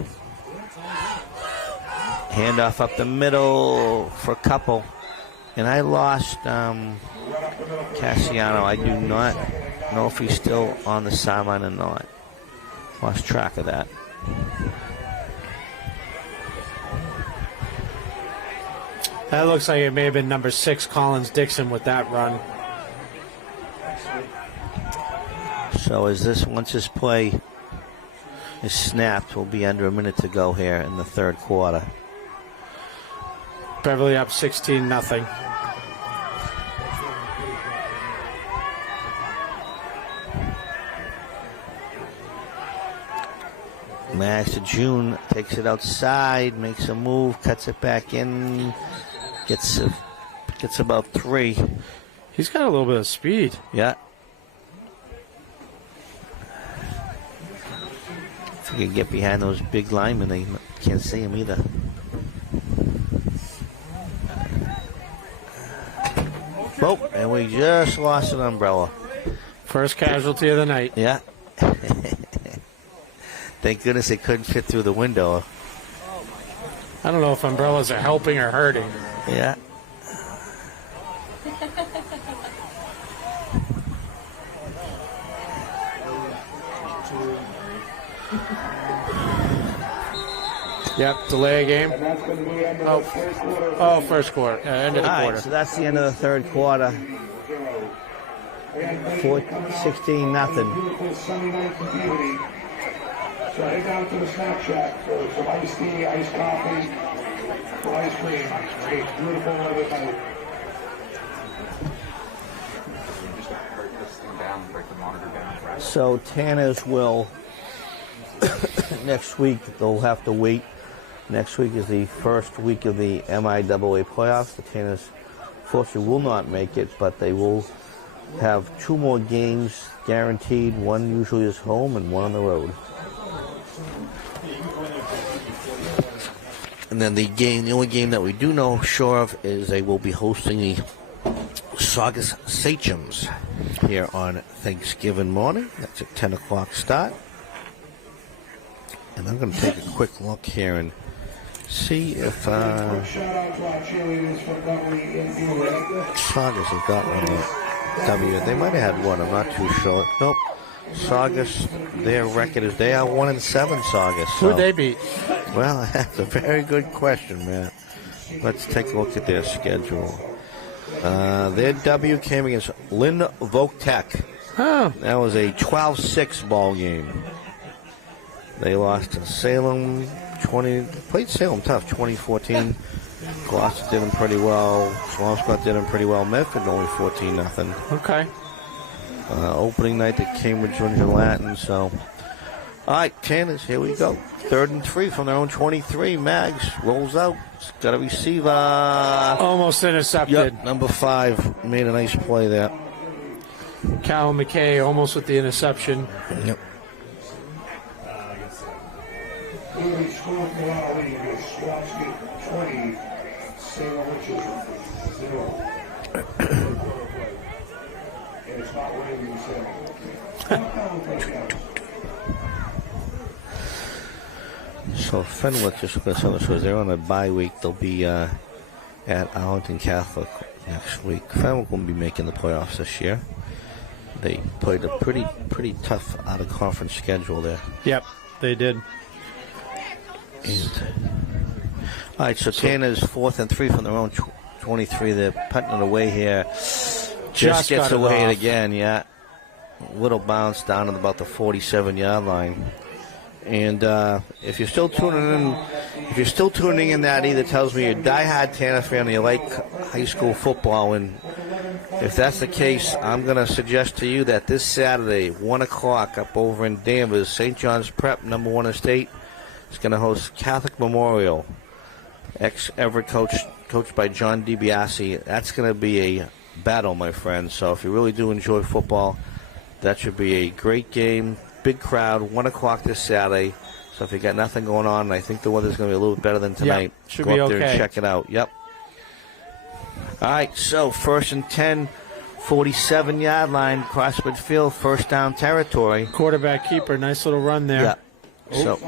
Handoff up the middle for a couple. And I lost Cassiano. I do not know if he's still on the sideline or not. Lost track of that. That looks like it may have been number 6, Collins Dixon, with that run. So once this play is snapped, we'll be under a minute to go here in the 3rd quarter. Beverly up 16-0. Master June takes it outside, makes a move, cuts it back in, gets about 3. He's got a little bit of speed. Yeah. If you can get behind those big linemen, they can't see him either. Oh, and we just lost an umbrella. First casualty of the night. Yeah. Thank goodness it couldn't fit through the window. I don't know if umbrellas are helping or hurting. Yeah. Yep, delay a game. Oh, first quarter. End of the quarter. Right, so that's the end of the 3rd quarter. 16-0. So head down to the snack shack for some iced tea, iced coffee, for ice cream. It's beautiful weather tonight. So Tanners will next week they'll have to wait. Next week is the first week of the MIAA playoffs. The Tanners fortunately will not make it, but they will have 2 more games guaranteed. One usually is home and one on the road. And then the only game that we do know sure of is they will be hosting the Saugus Sachems here on Thanksgiving morning. That's a 10 o'clock start. And I'm going to take a quick look here and see if Saugus has got one W. They might have had one. I'm not too sure. Nope. Saugus, their record is they are 1-7. Saugus. Who'd they beat? Well, that's a very good question, man. Let's take a look at their schedule. Their W came against Lynn Votek. Oh. That was a 12-6 ball game. They lost to Salem, played Salem tough, 2014. Gloucester did them pretty well. Swampscott did them pretty well. Medford only 14-0. Okay. Opening night at Cambridge Junior Latin. So, all right, Tanners, here we go. 3rd and 3 from their own 23. Mags rolls out. Got a receiver. Almost intercepted. Yep, number 5 made a nice play there. Cal McKay almost with the interception. Yep. Peabody scored now leading with Swampscott 20, Salem Witches 0. And it's not winning in Salem. So Fenwick, just looking at some of the shows, they're on a bye week. They'll be at Arlington Catholic next week. Fenwick won't be making the playoffs this year. They played a pretty tough out-of-conference schedule there. Yep, they did. And, all right, so Tanner's 4th and 3 from their own 23. They're punting it away here. Just gets away it again, yeah. Little bounce down at about the 47-yard line. And if you're still tuning in, that either tells me you're a diehard Tanner fan and you like high school football. And if that's the case, I'm going to suggest to you that this Saturday, 1 o'clock, up over in Danvers, St. John's Prep, number 1 in state, is going to host Catholic Memorial. Ex-Everett coached by John DiBiase. That's going to be a battle, my friend. So if you really do enjoy football, that should be a great game. Big crowd, 1 o'clock this Saturday. So if you got nothing going on, I think the weather's going to be a little bit better than tonight. Yep, should go be up there okay. and check it out. Yep. All right, so 1st and 10, 47-yard line, cross midfield, first down territory. Quarterback keeper, nice little run there. Yeah. So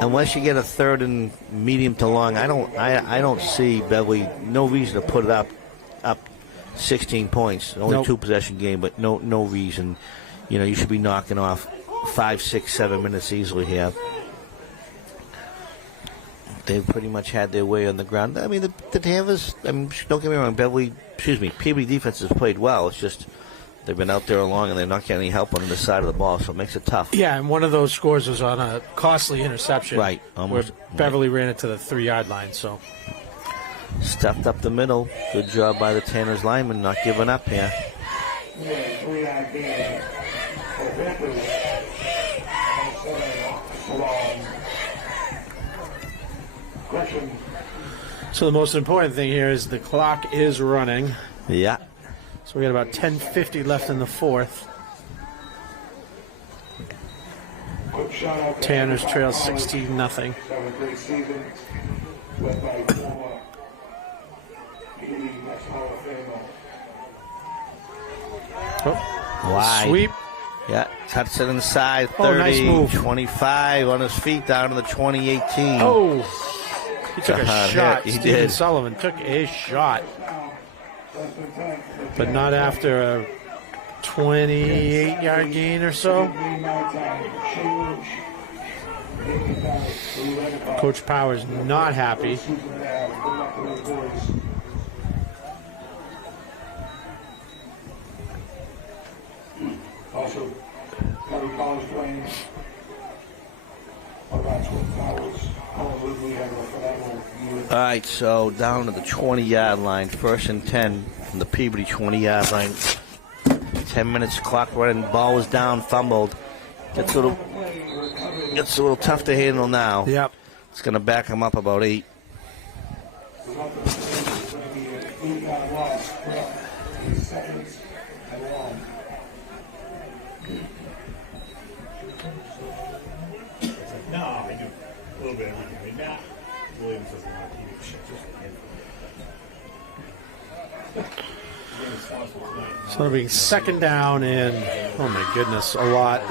unless you get a 3rd and medium to long, I don't see Beverly, no reason to put it up 16 points. Only Nope. 2-possession game, but no reason. You know, you should be knocking off 5, 6, 7 minutes easily here. They've pretty much had their way on the ground. I mean, the Danvers, don't get me wrong, Peabody defense has played well. It's just they've been out there long and they're not getting any help on the side of the ball, so it makes it tough. Yeah, and one of those scores was on a costly interception. Right. Almost. Where Beverly ran it to the 3-yard line, so. Stuffed up the middle. Good job by the Tanners lineman not giving up here. So the most important thing here is the clock is running. Yeah. So we got about 10:50 left in the 4th. Tanners trail 16-0. Wide. Sweep. Yeah, cuts it inside, 30, Oh, nice move. 25 on his feet down to the 2018. Oh, he took a shot. He Stephen did. Sullivan took a shot. But not after a 28-yard gain or so. Coach Powers not happy. Also, County College playing. All right, so down to the 20-yard line, 1st and 10 from the Peabody 20-yard line. 10 minutes clock running, ball was down, fumbled. Gets a little tough to handle now. Yep. It's going to back him up about 8. No, I do a little bit of everything. Nah, Williams does a lot of TV shit. So it'll be 2nd down and, oh my goodness, a lot.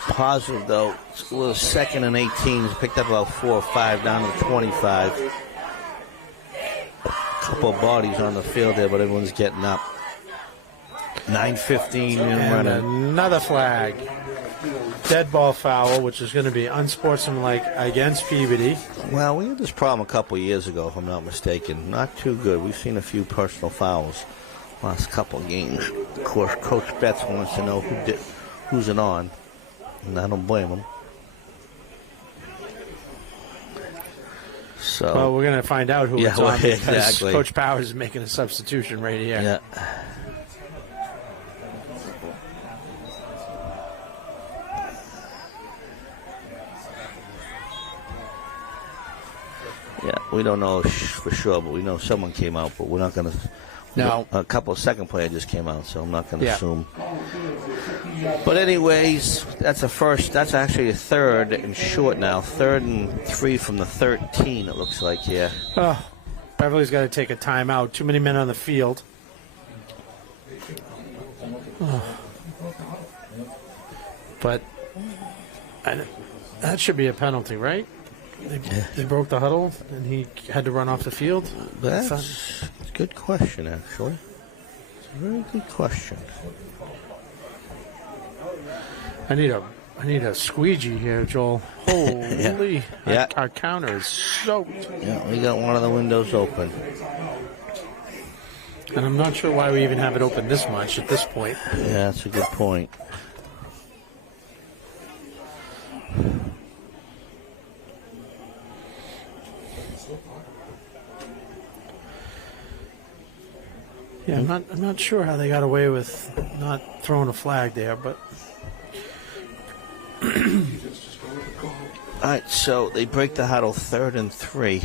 Positive, though, it's a little 2nd and 18. He's picked up about 4 or 5 down to the 25. A couple of bodies on the field there, but everyone's getting up. 9:15 and running. Another flag. Dead ball foul, which is going to be unsportsmanlike against Peabody. Well, we had this problem a couple of years ago, if I'm not mistaken. Not too good. We've seen a few personal fouls last couple of games. Of course, Coach Betts wants to know who's it on. And I don't blame them. So, well, we're going to find out who it's on because exactly. Coach Powers is making a substitution right here. Yeah. Yeah, we don't know for sure, but we know someone came out, but we're not going to. No. A couple of second player just came out, so I'm not going to assume. But anyways, that's a first. That's actually a third and short now. 3rd and 3 from the 13, it looks like, yeah. Oh, Beverly's got to take a timeout. Too many men on the field. Oh. But that should be a penalty, right? They broke the huddle, and he had to run off the field? That's a good question, actually. It's a very good question. I need a squeegee here, Joel. Holy. Yeah. Our counter is soaked. Yeah, we got one of the windows open. And I'm not sure why we even have it open this much at this point. Yeah, that's a good point. Yeah, I'm not sure how they got away with not throwing a flag there, but all right, so they break the huddle 3rd and 3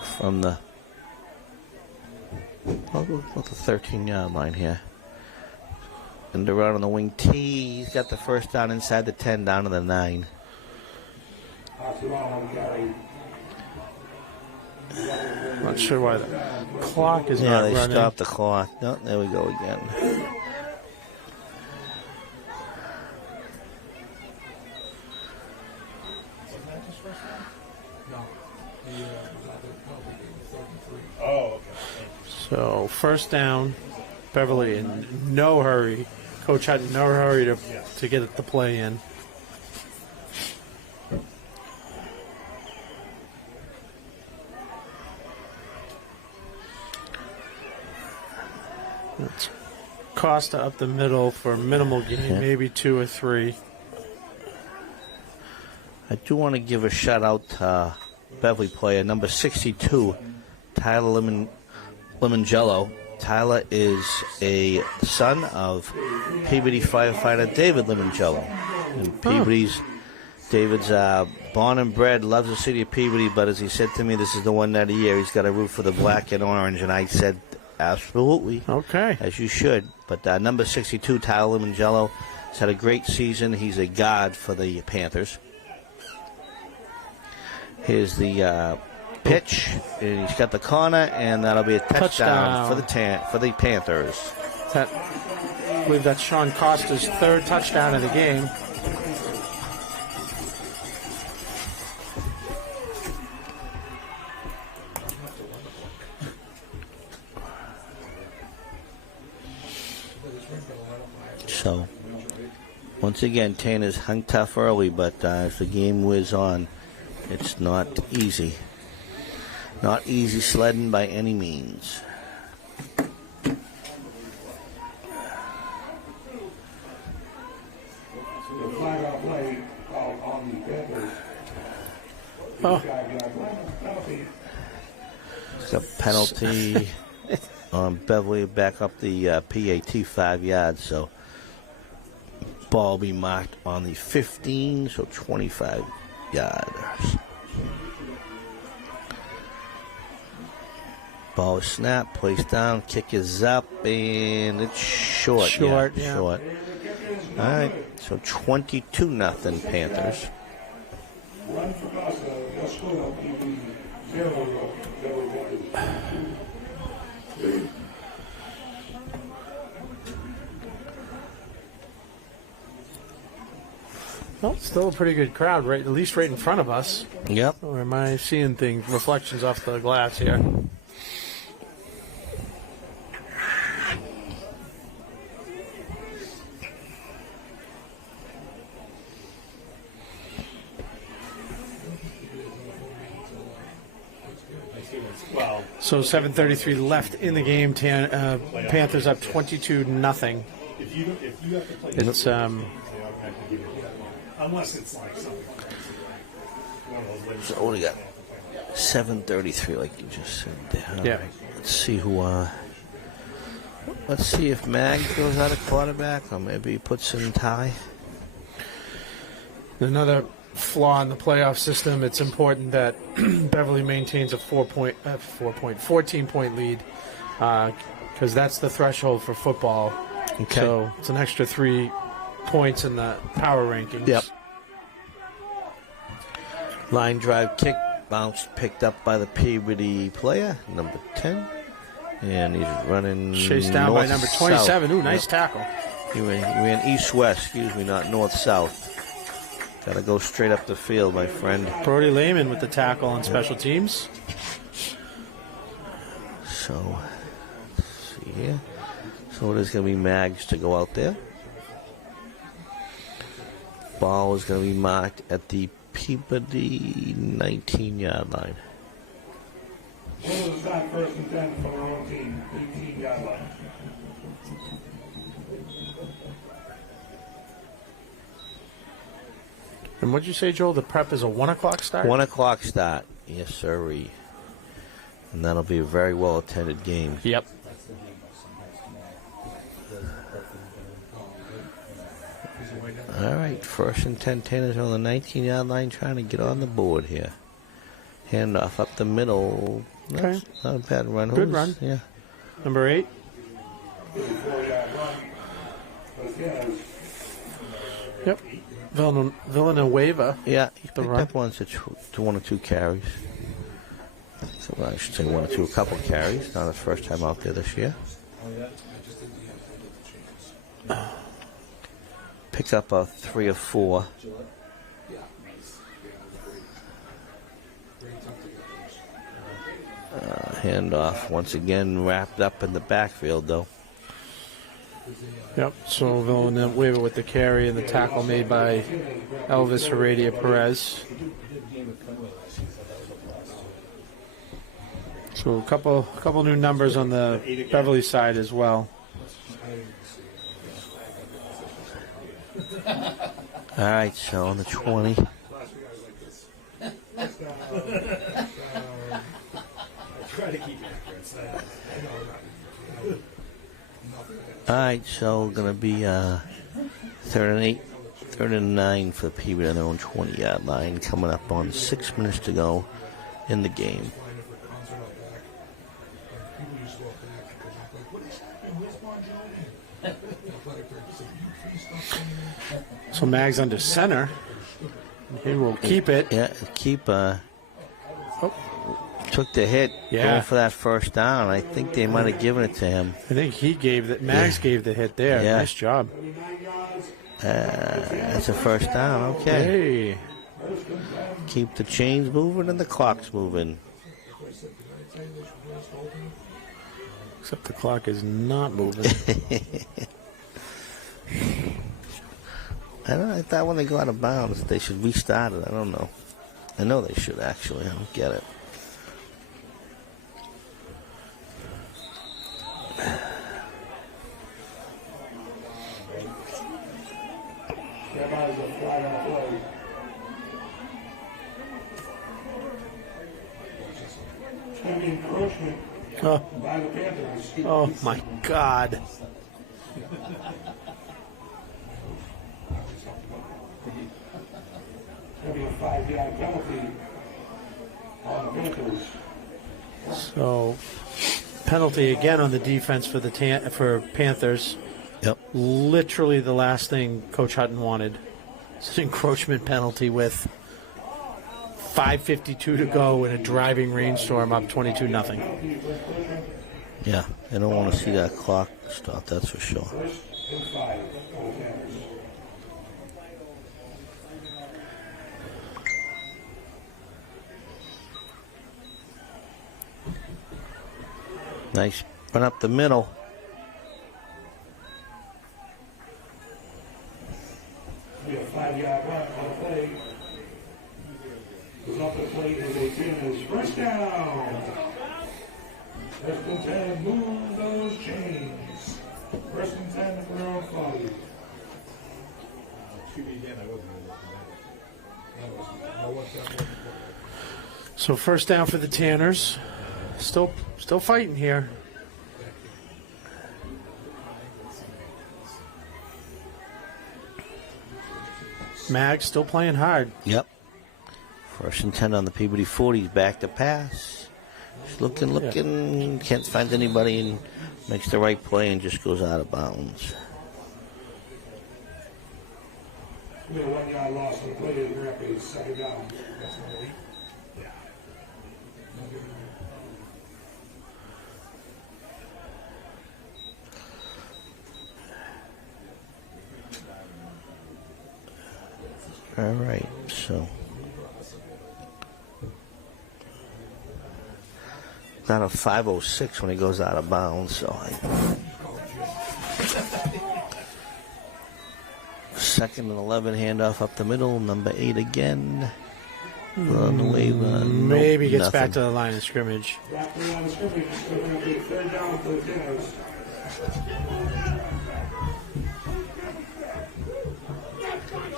from the 13-yard line here. And they're out on the wing T. He's got the first down inside the 10, down to the 9. not sure why the clock is not running. Yeah, they stopped the clock. No, there we go again. Oh, okay. So first down, Beverly in no hurry. Coach had no hurry to get the play in. It's Costa up the middle for a minimal gain, maybe 2 or 3. I do want to give a shout out to Beverly player number 62, Tyler Limongello. Tyler is a son of Peabody firefighter David Limongello. And David's born and bred, loves the city of Peabody, but as he said to me, this is the one night a year he's got to root for the black and orange, and I said, absolutely. Okay. As you should. But number 62, Tyler Limongello, has had a great season. He's a god for the Panthers. Here's the pitch, and he's got the corner, and that'll be a touchdown. For the Panthers. I believe that's Sean Costa's 3rd touchdown of the game. So, once again, Tanner's hung tough early, but as the game whizzes on, it's not easy. Not easy sledding by any means. Oh. It's a penalty on Beverly back up the PAT 5 yards, so ball will be marked on the 15, so 25 yards. Ball is snapped, placed down, kick is up, and it's short. Short. All right, so 22-0 Panthers. Well, still a pretty good crowd, right? At least right in front of us. Yep. Or am I seeing reflections off the glass here? Well, So 7:33 left in the game. Panthers up 22-0. if you have to play It's I can give it. Unless it's like something like one of those late. So what do we got? 7:33, like you just said there. All Yeah. right. Let's see who. Let's see if Mag goes out of quarterback, or maybe he puts in Ty. Another flaw in the playoff system. It's important that Beverly maintains a 14-point lead, because that's the threshold for football. Okay. So it's an extra 3 points in the power rankings. Yep. Line drive kick, bounced, picked up by the Peabody player, number 10. And he's running Chased down by number 27. Ooh, nice tackle. He ran east-west, not north-south. Got to go straight up the field, my friend. Brody Lehman with the tackle on special teams. So, let's see here. So it is going to be Mags to go out there. Ball is going to be marked at the Peabody 19-yard line. What was that first and 10 for our own team? 18-yard line. And what'd you say, Joel? The prep is a 1 o'clock start? 1 o'clock start. Yes, sirree. And that'll be a very well-attended game. Yep. All right, first and 10 Tanners on the 19-yard line trying to get on the board here. Handoff up the middle. Okay. Not a bad run. Good run. Yeah. Number 8. 4-yard run. But yeah, Yep. Villanueva. Yeah, he picked run. up one or two carries. So I should say one or two, a couple carries. Not his first time out there this year. Pick up a 3 or 4. Handoff once again wrapped up in the backfield though. Yep. So Villanueva with the carry and the tackle made by Elvis Heredia Perez. So a couple new numbers on the Beverly side as well. All right, so on the 20. Try to keep accurate. All right, so going to be 3rd and 8, 3rd and 9 for the Peabody on their own 20-yard line, coming up on 6 minutes to go in the game. So Mag's under center. He will keep it. Yeah, took the hit going for that first down. I think they might have given it to him. I think he gave that. Mags gave the hit there. Yeah. Nice job. That's a first down. Okay. Hey. Keep the chains moving and the clock's moving. Except the clock is not moving. I thought when they go out of bounds they should restart it. I don't know. I know they should actually. I don't get it. that is a flag on the play. It's going to be encroachment by the Panthers. Oh my God. It's going to be a 5-yard penalty on the Panthers. So penalty again on the defense for the for Panthers. Yep. Literally the last thing Coach Hutton wanted. It's an encroachment penalty with 5:52 to go in a driving rainstorm, up 22-0. Yeah, they don't want to see that clock stop, that's for sure. First and 5 for the Panthers. Nice run up the middle. Be a 5-yard run on the play. Goes off the plate as a 10 is first down. First and 10, move those chains. First and 10 for our 40. So first down for the Tanners. Still fighting here. Mag still playing hard. Yep. First and 10 on the Peabody 40. Back to pass. He's looking. Can't find anybody and makes the right play and just goes out of bounds. 1 yard loss on the play of the rep is 2nd down. All right, so down to 5:06 when he goes out of bounds. So second and 11 handoff up the middle. Number 8 again. On the way, maybe gets back to the line of scrimmage. Back to the line of scrimmage. It's going to be 3rd down for the Tanners.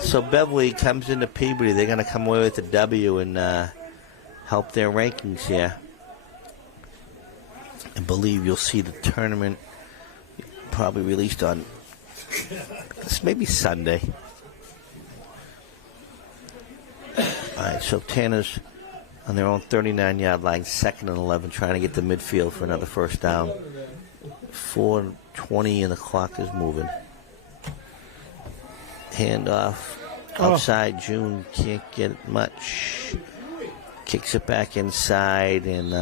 So Beverly comes into Peabody. They're going to come away with a W and help their rankings here. I believe you'll see the tournament probably released on maybe Sunday. All right, so Tanners on their own 39-yard line, 2nd and 11, trying to get to midfield for another first down. 4:20 and the clock is moving. Handoff outside. June can't get much. Kicks it back inside, and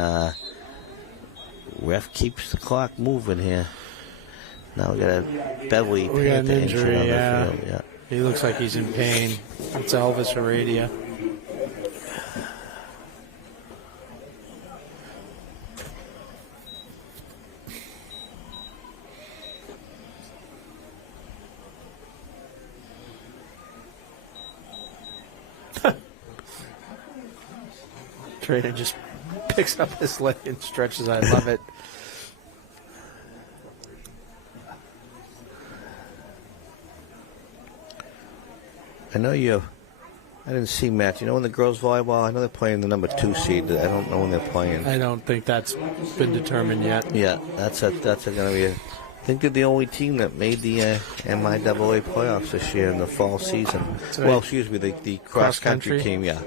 ref keeps the clock moving here. Now we got a Beverly. We got an injury, on the yeah. field. Yeah. He looks like he's in pain. It's Elvis Heredia. Trader just picks up his leg and stretches. I love it. I didn't see Matt. You know when the girls volleyball? I know they're playing the number 2 seed. I don't know when they're playing. I don't think that's been determined yet. Yeah, that's going to be. I think they're the only team that made the MIAA playoffs this year in the fall season. Well, excuse me, the cross country team. Yeah.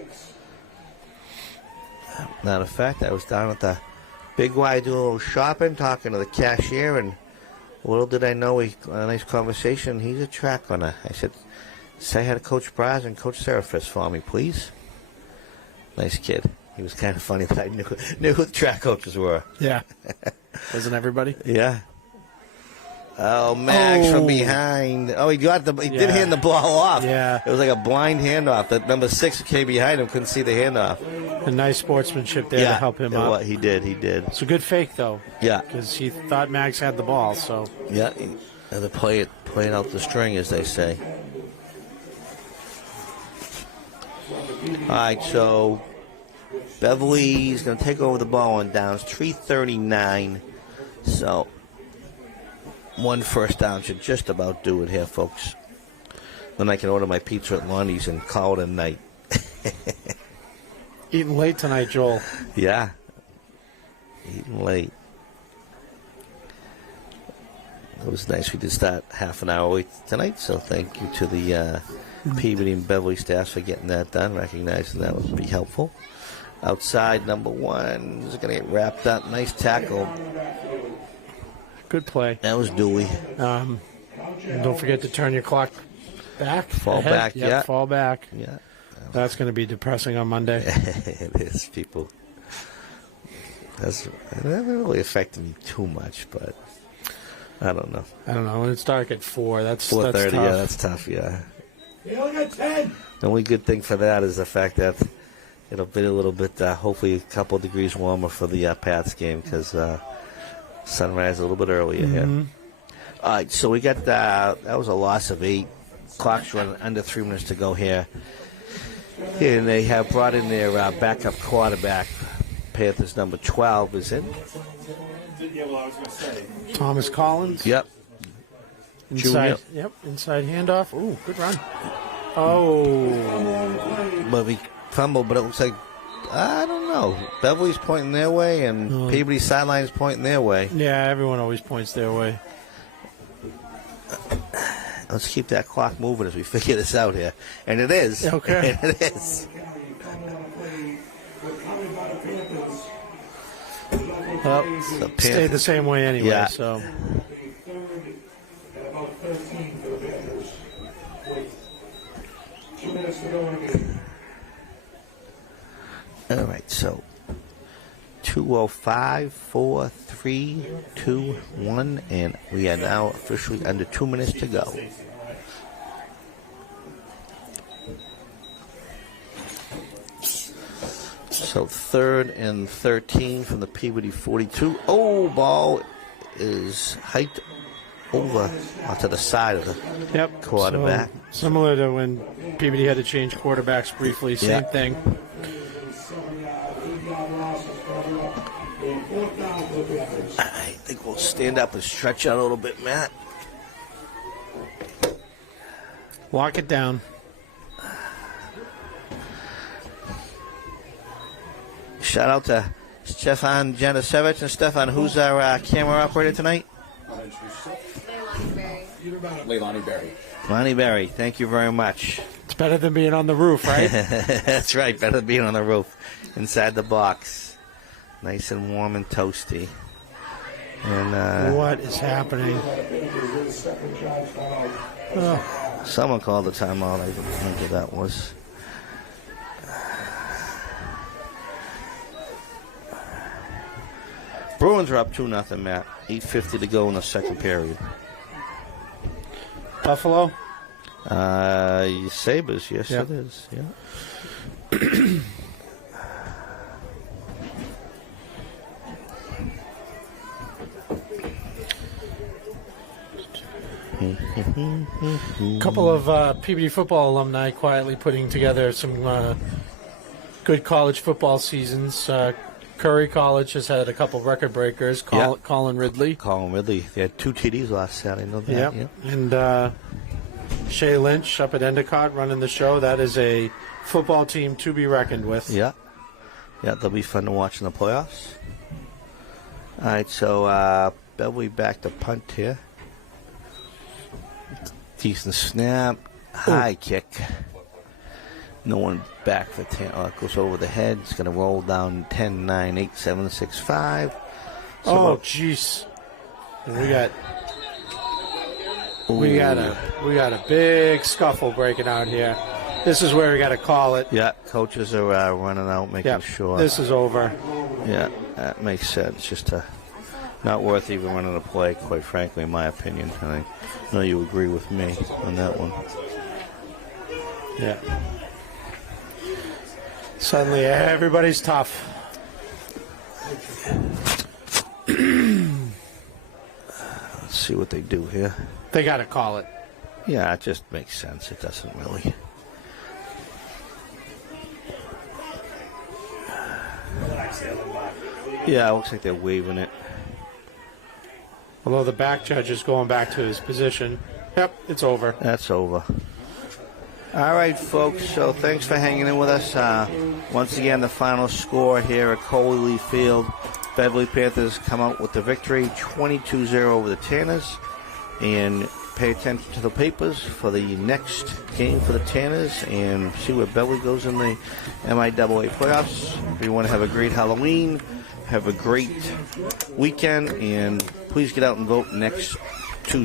Matter of fact, I was down at the Big Y doing a little shopping, talking to the cashier, and little did I know, we had a nice conversation. He's a track runner. I said, say hi to Coach Braz and Coach Serafis for me, please. Nice kid. He was kind of funny that I knew who the track coaches were. Yeah. Wasn't everybody? Yeah. Oh, Max from behind. Oh, he did hand the ball off. Yeah. It was like a blind handoff. That number 6 came behind him, couldn't see the handoff. A nice sportsmanship there to help him out. He did. It's a good fake, though. Yeah. Because he thought Max had the ball, so. Yeah, and to play it out the string, as they say. All right, so Beverly's going to take over the ball on downs. 3:39. So 1 first down should just about do it here, folks. Then I can order my pizza at Lonnie's and call it a night. Eating late tonight, Joel. Yeah. Eating late. It was nice. We did start half an hour late tonight, so thank you to the Peabody and Beverly staff for getting that done, recognizing that would be helpful. Outside, number 1 is going to get wrapped up. Nice tackle. Good play. That was Dewey. And don't forget to turn your clock back. Fall ahead. back, Yep, yeah. Fall back. Yeah. That's going to be depressing on Monday. It is, people. That hasn't really affected me too much, but I don't know. When it's dark at 4, that's 4:30, tough. yeah, that's tough, yeah. You only got 10. The only good thing for that is the fact that it'll be a little bit, hopefully a couple of degrees warmer for the Pats game because sunrise a little bit earlier here. All right, so we got that was a loss of 8. Clock's running under 3 minutes to go here. And they have brought in their backup quarterback. Panthers number 12 is in. Yeah, well, I was going to say. Thomas Collins. Yep. Inside, Junior. inside handoff. Ooh, good run. Oh. But he fumbled, but it looks like, I don't know. Beverly's pointing their way, and Peabody's sideline's pointing their way. Yeah, everyone always points their way. Let's keep that clock moving as we figure this out here. And it is. Okay. And it is. Well, stayed the same way anyway, Yeah. so. About 13 for the Panthers. 2 minutes to go in the game. All right, so 2:05, 4, 3, 2, 1, and we are now officially under 2 minutes to go. So 3rd and 13 from the Peabody 42. Oh, ball is hiked over to the side of the quarterback. So, similar to when Peabody had to change quarterbacks briefly, same thing. I think we'll stand up and stretch out a little bit, Matt. Lock it down. Shout out to Stefan Janisevich and Stefan, who's our camera operator tonight? Leilani Berry. Lonnie Berry, thank you very much. It's better than being on the roof, right? That's right, better than being on the roof, inside the box. Nice and warm and toasty. And what is happening? someone called the timeout. I don't know who that was. Bruins are up 2-0, Matt. 8:50 to go in the second period. Buffalo? Sabres, yes, Yep. it is. Yeah. A couple of Peabody football alumni quietly putting together some good college football seasons. Curry College has had a couple record breakers. Colin Ridley. Colin Ridley. They had 2 TDs last Saturday. Know that? Yep. And Shea Lynch up at Endicott running the show. That is a football team to be reckoned with. Yeah. Yeah, they'll be fun to watch in the playoffs. All right, so Beverly back to punt here. Decent snap. High kick. No one back for 10. It goes over the head. It's going to roll down 10, 9, 8, 7, 6, 5. Oh, jeez. We got a big scuffle breaking out here. This is where we got to call it. Yeah, coaches are running out, making sure. This is over. Yeah, that makes sense. Just not worth even running a play, quite frankly, in my opinion. I know you agree with me on that one. Yeah. Suddenly, everybody's tough. Let's see what they do here. They got to call it. Yeah, it just makes sense. It doesn't really. Yeah, it looks like they're waving it. Although the back judge is going back to his position. Yep, it's over. That's over. All right, folks, so thanks for hanging in with us. Once again, the final score here at Coley Field. Beverly Panthers come out with the victory, 22-0 over the Tanners. And pay attention to the papers for the next game for the Tanners and see where Beverly goes in the MIAA playoffs. Everyone have a great Halloween. Have a great weekend. And please get out and vote next Tuesday.